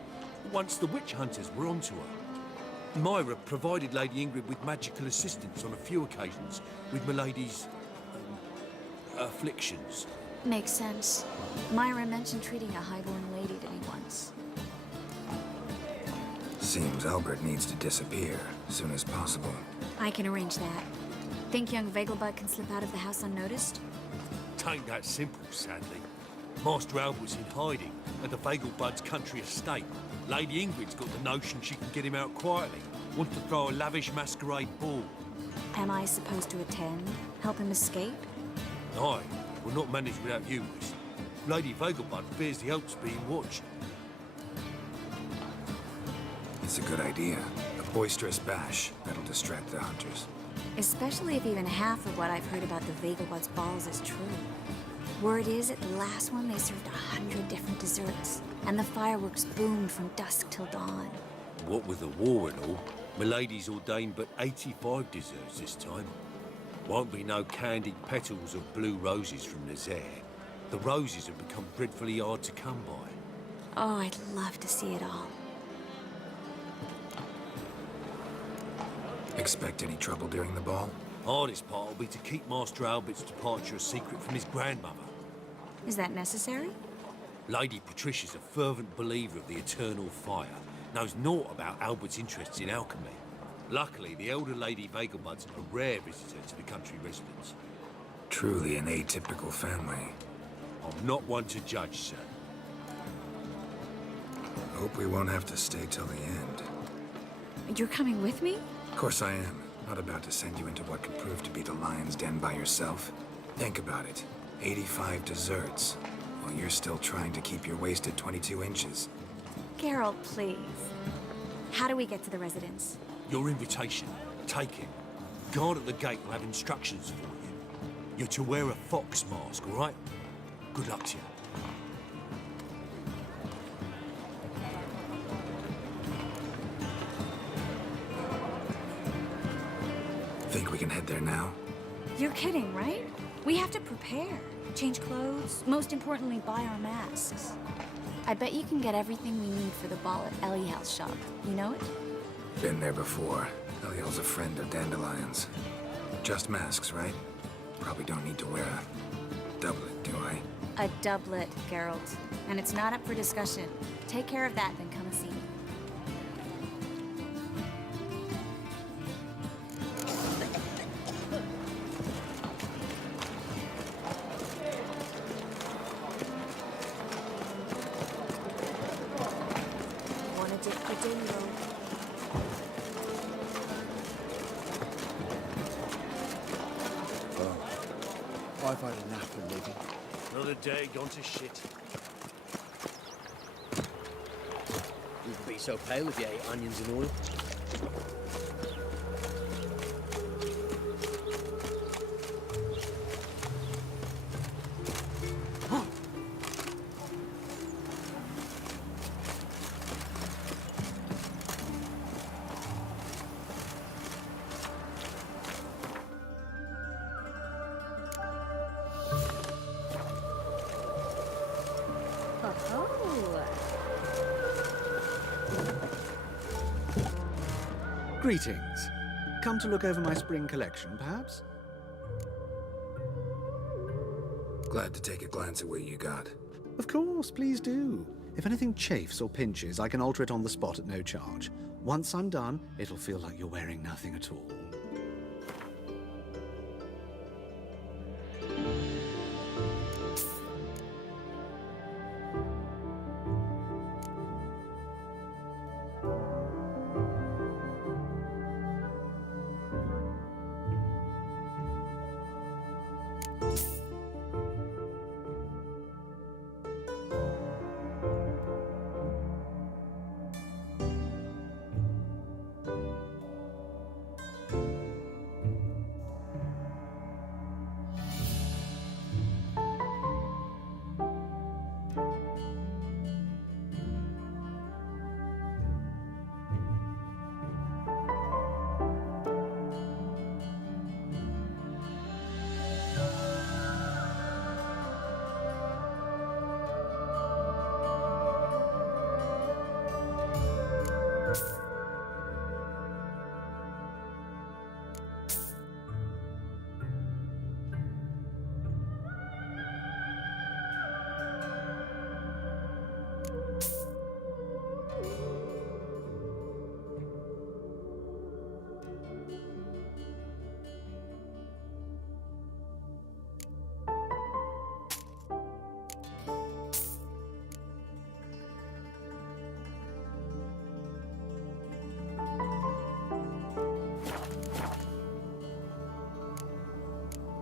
once the witch hunters were onto her. Myra provided Lady Ingrid with magical assistance on a few occasions with Milady's... afflictions. Makes sense. Myra mentioned treating a highborn lady to me once. Seems Albert needs to disappear as soon as possible. I can arrange that. Think young Vegelbud can slip out of the house unnoticed? Tain't that simple, sadly. Master Albert's in hiding at the Vegelbud's country estate. Lady Ingrid's got the notion she can get him out quietly. Wants to throw a lavish masquerade ball. Am I supposed to attend? Help him escape? Aye, we'll not manage without you, miss. Lady Vegelbud fears the Alps being watched. It's a good idea. A boisterous bash that'll distract the hunters. Especially if even half of what I've heard about the Vegelbud's balls is true. Word is, at the last one, they served 100 different desserts, and the fireworks boomed from dusk till dawn. What with the war and all, Milady's ordained but 85 desserts this time. Won't be no candied petals of blue roses from Nazaire. The roses have become dreadfully hard to come by. Oh, I'd love to see it all. Expect any trouble during the ball? Hardest part will be to keep Master Albert's departure a secret from his grandmother. Is that necessary? Lady Patricia's a fervent believer of the eternal fire. Knows naught about Albert's interests in alchemy. Luckily, the elder Lady Vegelbud's a rare visitor to the country residence. Truly an atypical family. I'm not one to judge, sir. Hope we won't have to stay till the end. You're coming with me? Of course I am. Not about to send you into what could prove to be the lion's den by yourself. Think about it. 85 desserts, while you're still trying to keep your waist at 22 inches. Geralt, please. How do we get to the residence? Your invitation. Take it. Guard at the gate will have instructions for you. You're to wear a fox mask, all right? Good luck to you. Think we can head there now? You're kidding, right? We have to prepare. Change clothes, most importantly, buy our masks. I bet you can get everything we need for the ball at Eliel's shop. You know it? Been there before. Eliel's a friend of Dandelion's. Just masks, right? Probably don't need to wear a doublet, do I? A doublet, Geralt. And it's not up for discussion. Take care of that, then come and see me. Wanna dip the dingle? I've had a nap and living. Another day gone to shit. You would be so pale if you ate onions and oil. Greetings. Come to look over my spring collection, perhaps? Glad to take a glance at what you got. Of course, please do. If anything chafes or pinches, I can alter it on the spot at no charge. Once I'm done, it'll feel like you're wearing nothing at all.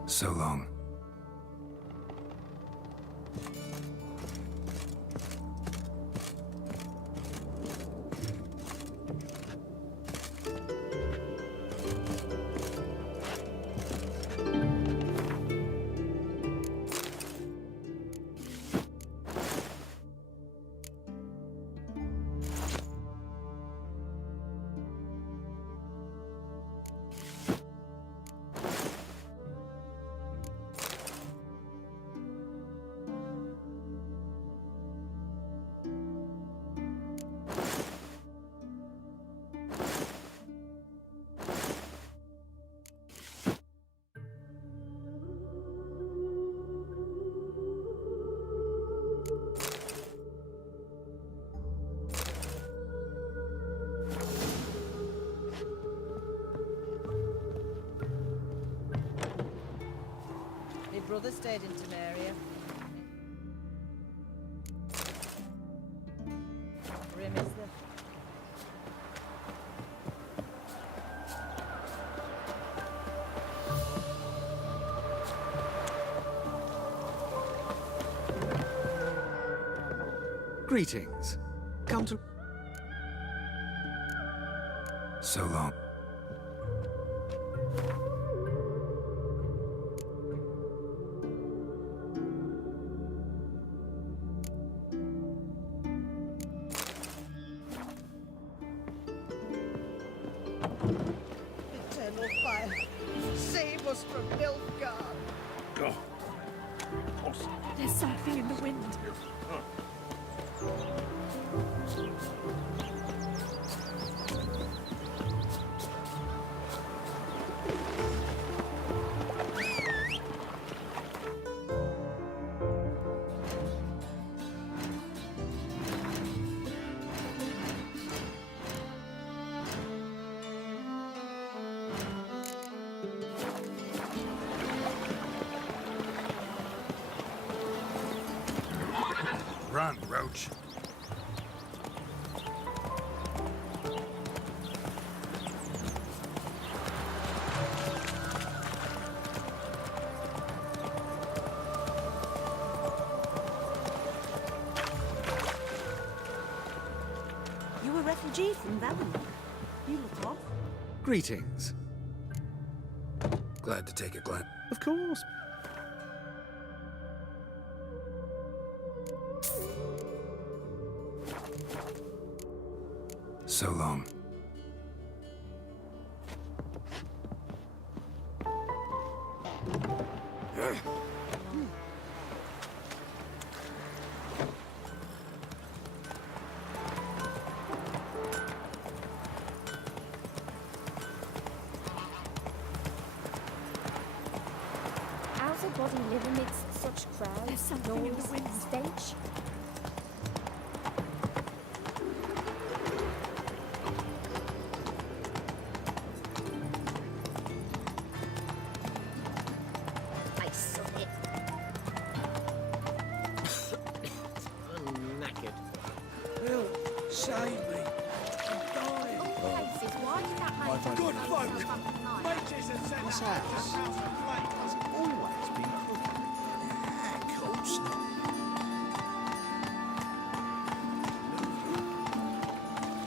So long. Brother stayed in Temeria. Grim, is there? Greetings. Come to... So long. Eternal fire. us from Nilfgaard. God. There's something in the wind. Run, Roach. You a refugee from Valley? You look off. Greetings. Glad to take a glance. Of course. So long. How's a body live amidst such crowds? There's something in the wind. Stench? I saw it. I'm knackered. Help! Save me! I'm dying! Why did that make Good folk! Mages have sent This us house has always been crooked. Of course not.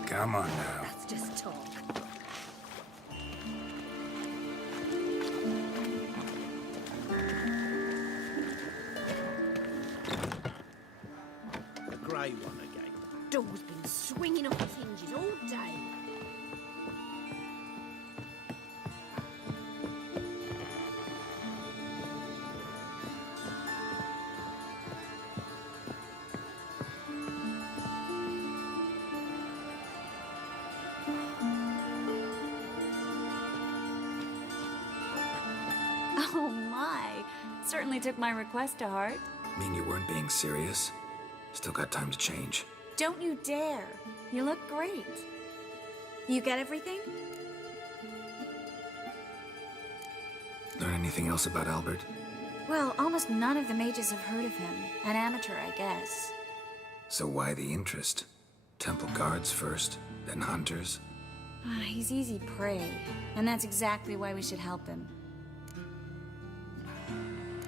Come on now. That's just talk. The grey one again. Door's been swinging off its hinges all day. Oh my. Certainly took my request to heart. Mean you weren't being serious? Still got time to change. Don't you dare. You look great. You get everything? Learn anything else about Albert? Well, almost none of the mages have heard of him. An amateur, I guess. So why the interest? Temple guards first, then hunters? He's easy prey, and that's exactly why we should help him.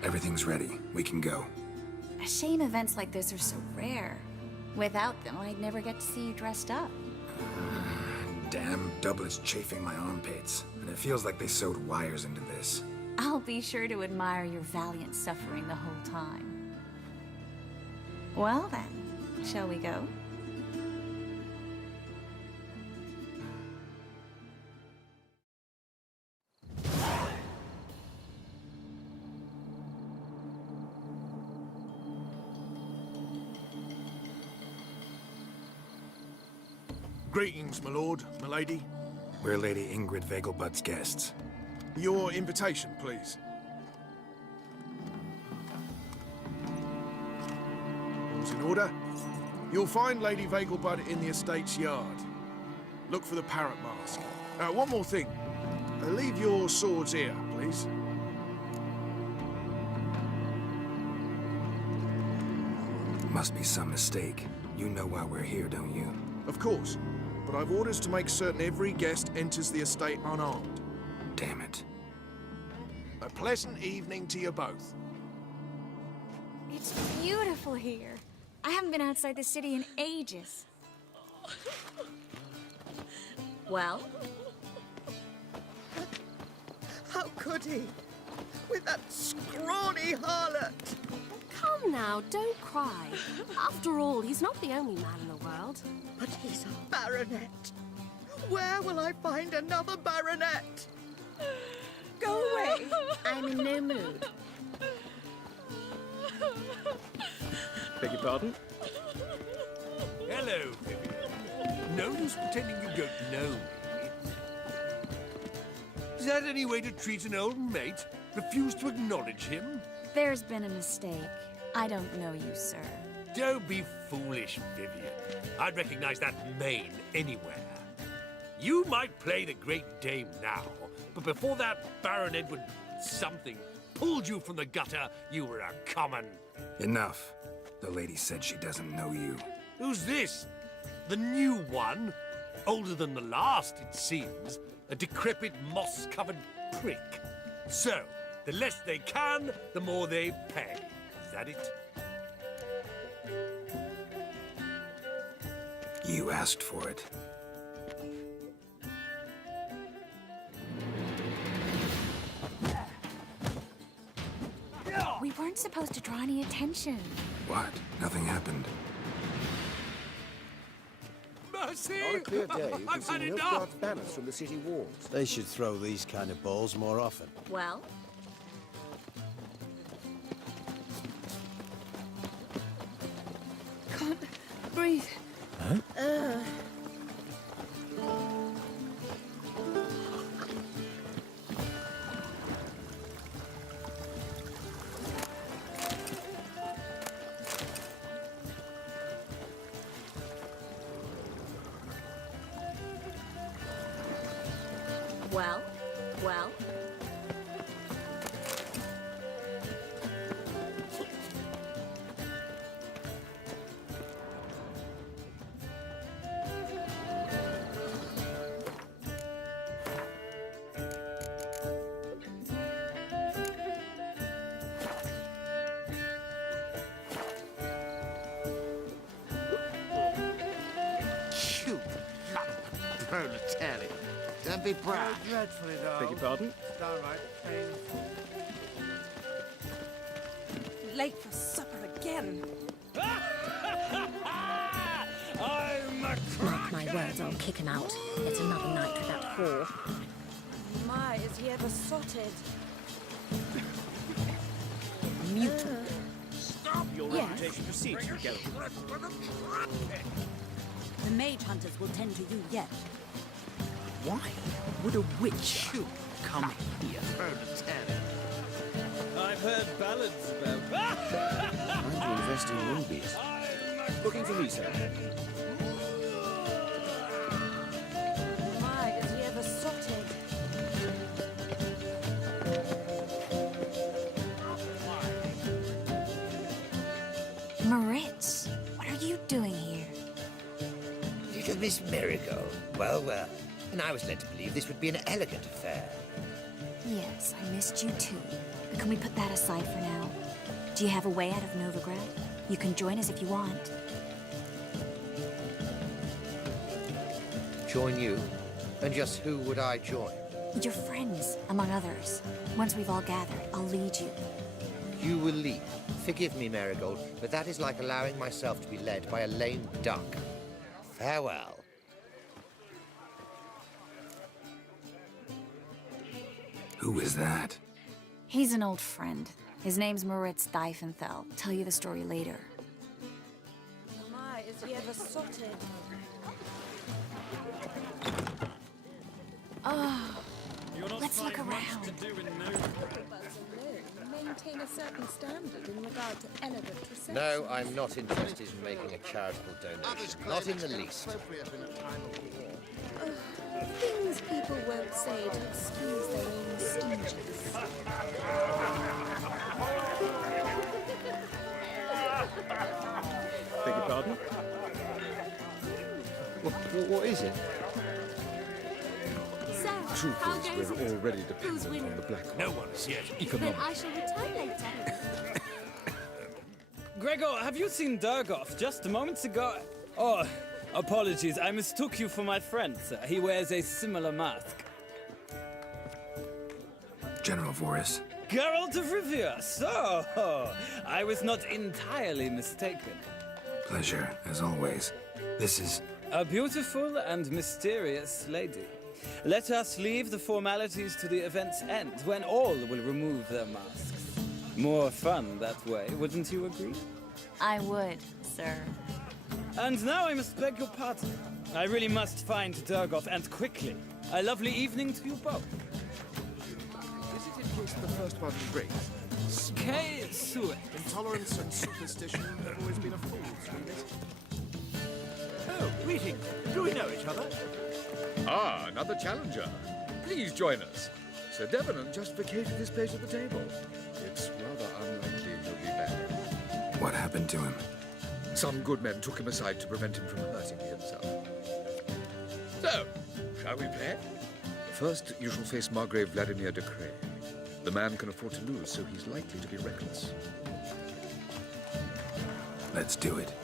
Everything's ready. We can go. A shame events like this are so rare. Without them, I'd never get to see you dressed up. Damn doublet's chafing my armpits, and it feels like they sewed wires into this. I'll be sure to admire your valiant suffering the whole time. Well then, shall we go? Greetings, my lord, my lady. We're Lady Ingrid Vegelbud's guests. Your invitation, please. All's in order. You'll find Lady Vegelbud in the estate's yard. Look for the parrot mask. One more thing. Leave your swords here, please. Must be some mistake. You know why we're here, don't you? Of course. But I've orders to make certain every guest enters the estate unarmed. Damn it. A pleasant evening to you both. It's beautiful here. I haven't been outside the city in ages. Well? How could he? With that scrawny harlot! Come now, don't cry. After all, he's not the only man in the world. But he's a baronet. Where will I find another baronet? Go away. I'm in no mood. Beg your pardon? Hello, Vivian. No use pretending you don't know me. Is that any way to treat an old mate? Refuse to acknowledge him? There's been a mistake. I don't know you, sir. Don't be foolish, Vivian. I'd recognize that mane anywhere. You might play the Great Dame now, but before that Baron Edward something pulled you from the gutter, you were a common... Enough. The lady said she doesn't know you. Who's this? The new one? Older than the last, it seems. A decrepit, moss-covered prick. So, the less they can, the more they pay. Is that it? You asked for it. We weren't supposed to draw any attention. What? Nothing happened. Mercy! On a clear day, you can I've see had Nilfgaard's enough! banners from the city walls. They should throw these kind of balls more often. Well? Can't breathe. Huh? Well? Well? You proletariat. Don't be proud. Dreadfully, though. Beg your pardon? Downright painful. Late for supper again. I'm a Mark my words, I'll kick him out. It's another night with that whore. My, is he ever sotted? Mutant. Stop your Yes. reputation precedes you, Geralt. The mage hunters will tend to you yet. Why would a witch come here? Proletariat. I've heard ballads about... Time to invest in rubies. Looking for me, sir. My, is he ever sotted? Moritz, what are you doing here? Little Miss Marigold. Well, well. And I was led to believe this would be an elegant affair. Yes, I missed you too. But can we put that aside for now? Do you have a way out of Novigrad? You can join us if you want. Join you? And just who would I join? Your friends, among others. Once we've all gathered, I'll lead you. You will lead. Forgive me, Marigold, but that is like allowing myself to be led by a lame duck. Farewell. Who is that? He's an old friend. His name's Moritz Diefenthal. Tell you the story later. My, is he ever sotted? Oh, let's look around. Maintain a certain standard in regard to elegant reception. No, I'm not interested in making a charitable donation. Not in the least. Things people won't say to excuse their own stinginess. Beg your pardon? What is it? So, Truth how is, goes we're it? already Who's dependent winning? on the black No one is yet. Then I shall return later. Gregor, have you seen Durgoff just moments ago? Oh, apologies. I mistook you for my friend, sir. He wears a similar mask. General Voris. Geralt of Rivia. So, I was not entirely mistaken. Pleasure, as always. This is... A beautiful and mysterious lady. Let us leave the formalities to the event's end, when all will remove their masks. More fun that way, wouldn't you agree? I would, sir. And now I must beg your pardon. I really must find Durgoth, and quickly. A lovely evening to you both. Is it in case the first one breaks? K. Sue. Intolerance and superstition have always been a fool's remit. Oh, greetings. Do we know each other? Ah, another challenger. Please join us. Sir Devenant just vacated his place at the table. It's rather unlikely he'll be back. What happened to him? Some good men took him aside to prevent him from hurting himself. So, shall we play? First, you shall face Margrave Vladimir de Cray. The man can afford to lose, so he's likely to be reckless. Let's do it.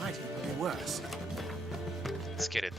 Might even be worse. Let's get it.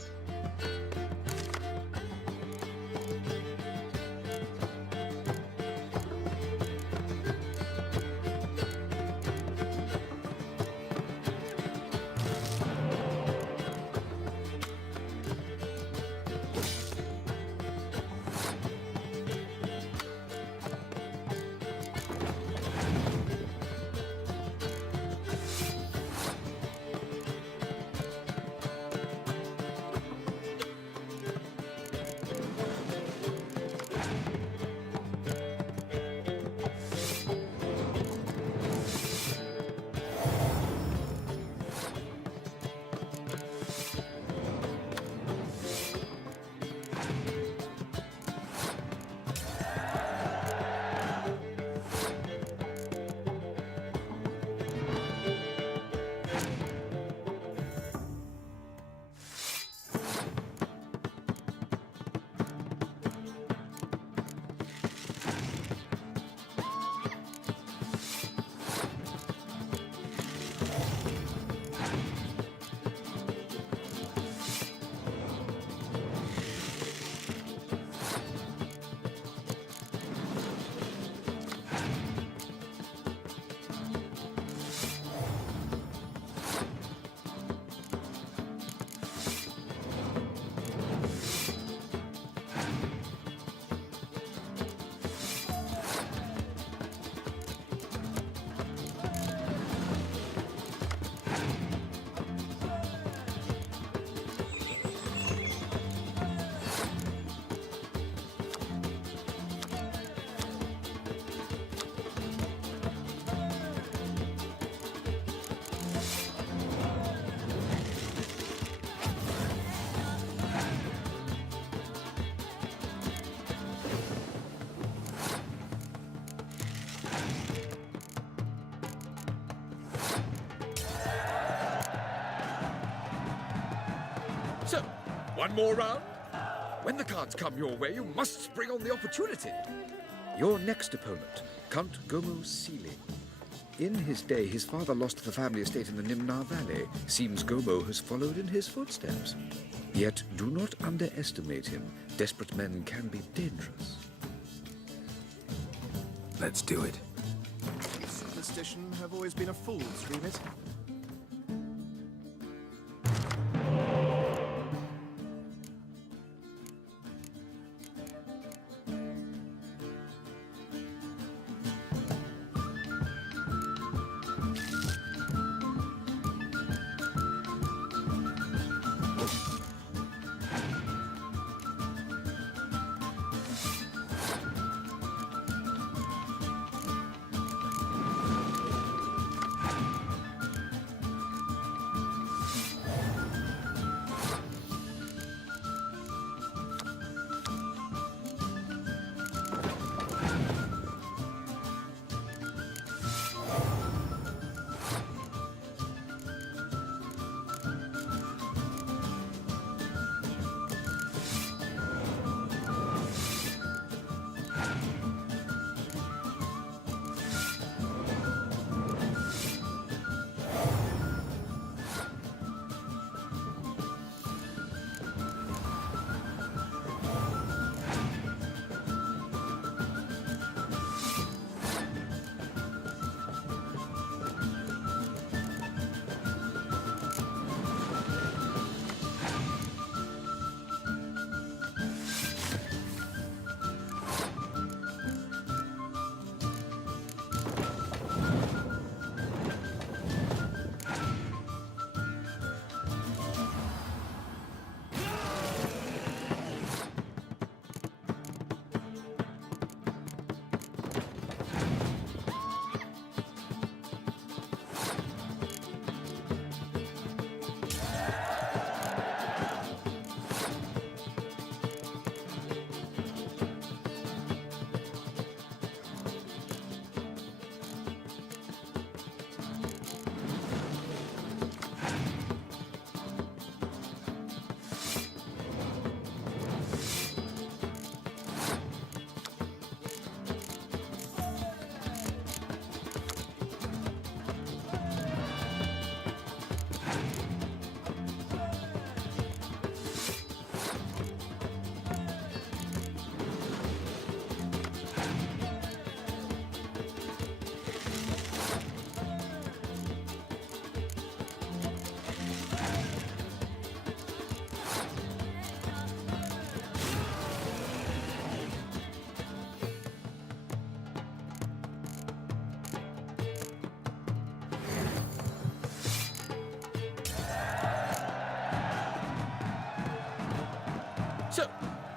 So, one more round? When the cards come your way, you must spring on the opportunity. Your next opponent, Count Gomo Sealing. In his day, his father lost the family estate in the Nimnar Valley. Seems Gomo has followed in his footsteps. Yet, do not underestimate him. Desperate men can be dangerous. Let's do it. Superstition have always been a fool's remit.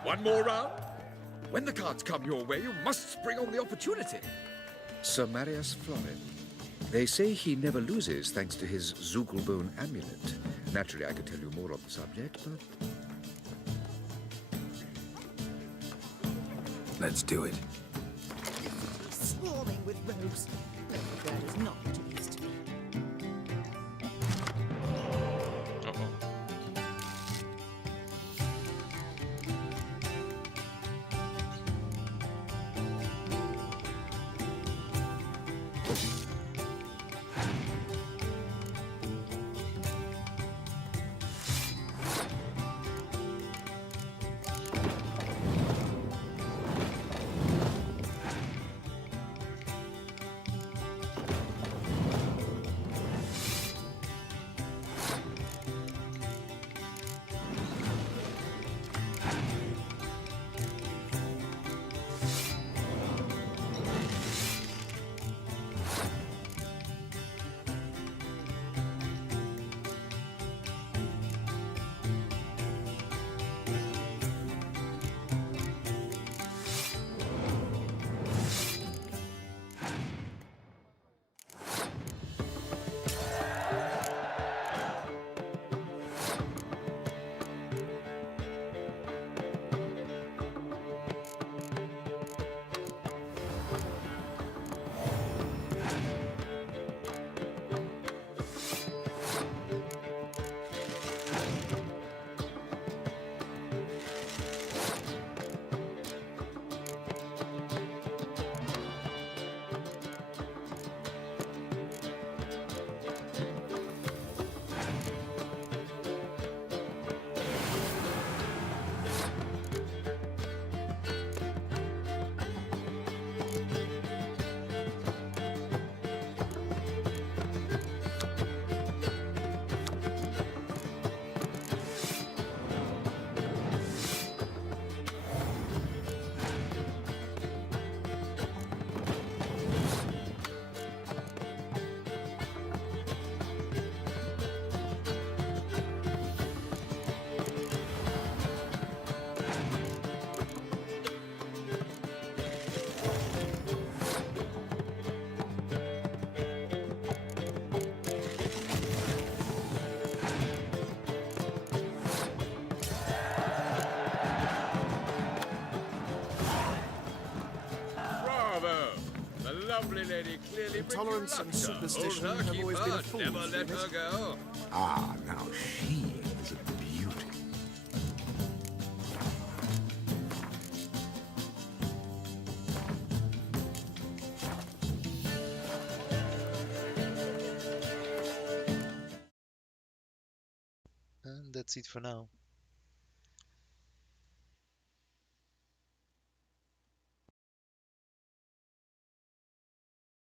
One more round? When the cards come your way, you must spring on the opportunity. Sir Marius Florin. They say he never loses thanks to his Zugelbone amulet. Naturally, I could tell you more on the subject, but... Let's do it. Swarming with rogues. No, that is not what it used to be. Lovely lady clearly Intolerance and superstition have always been a fool. Never let her go. Ah, now she is a beauty. And that's it for now.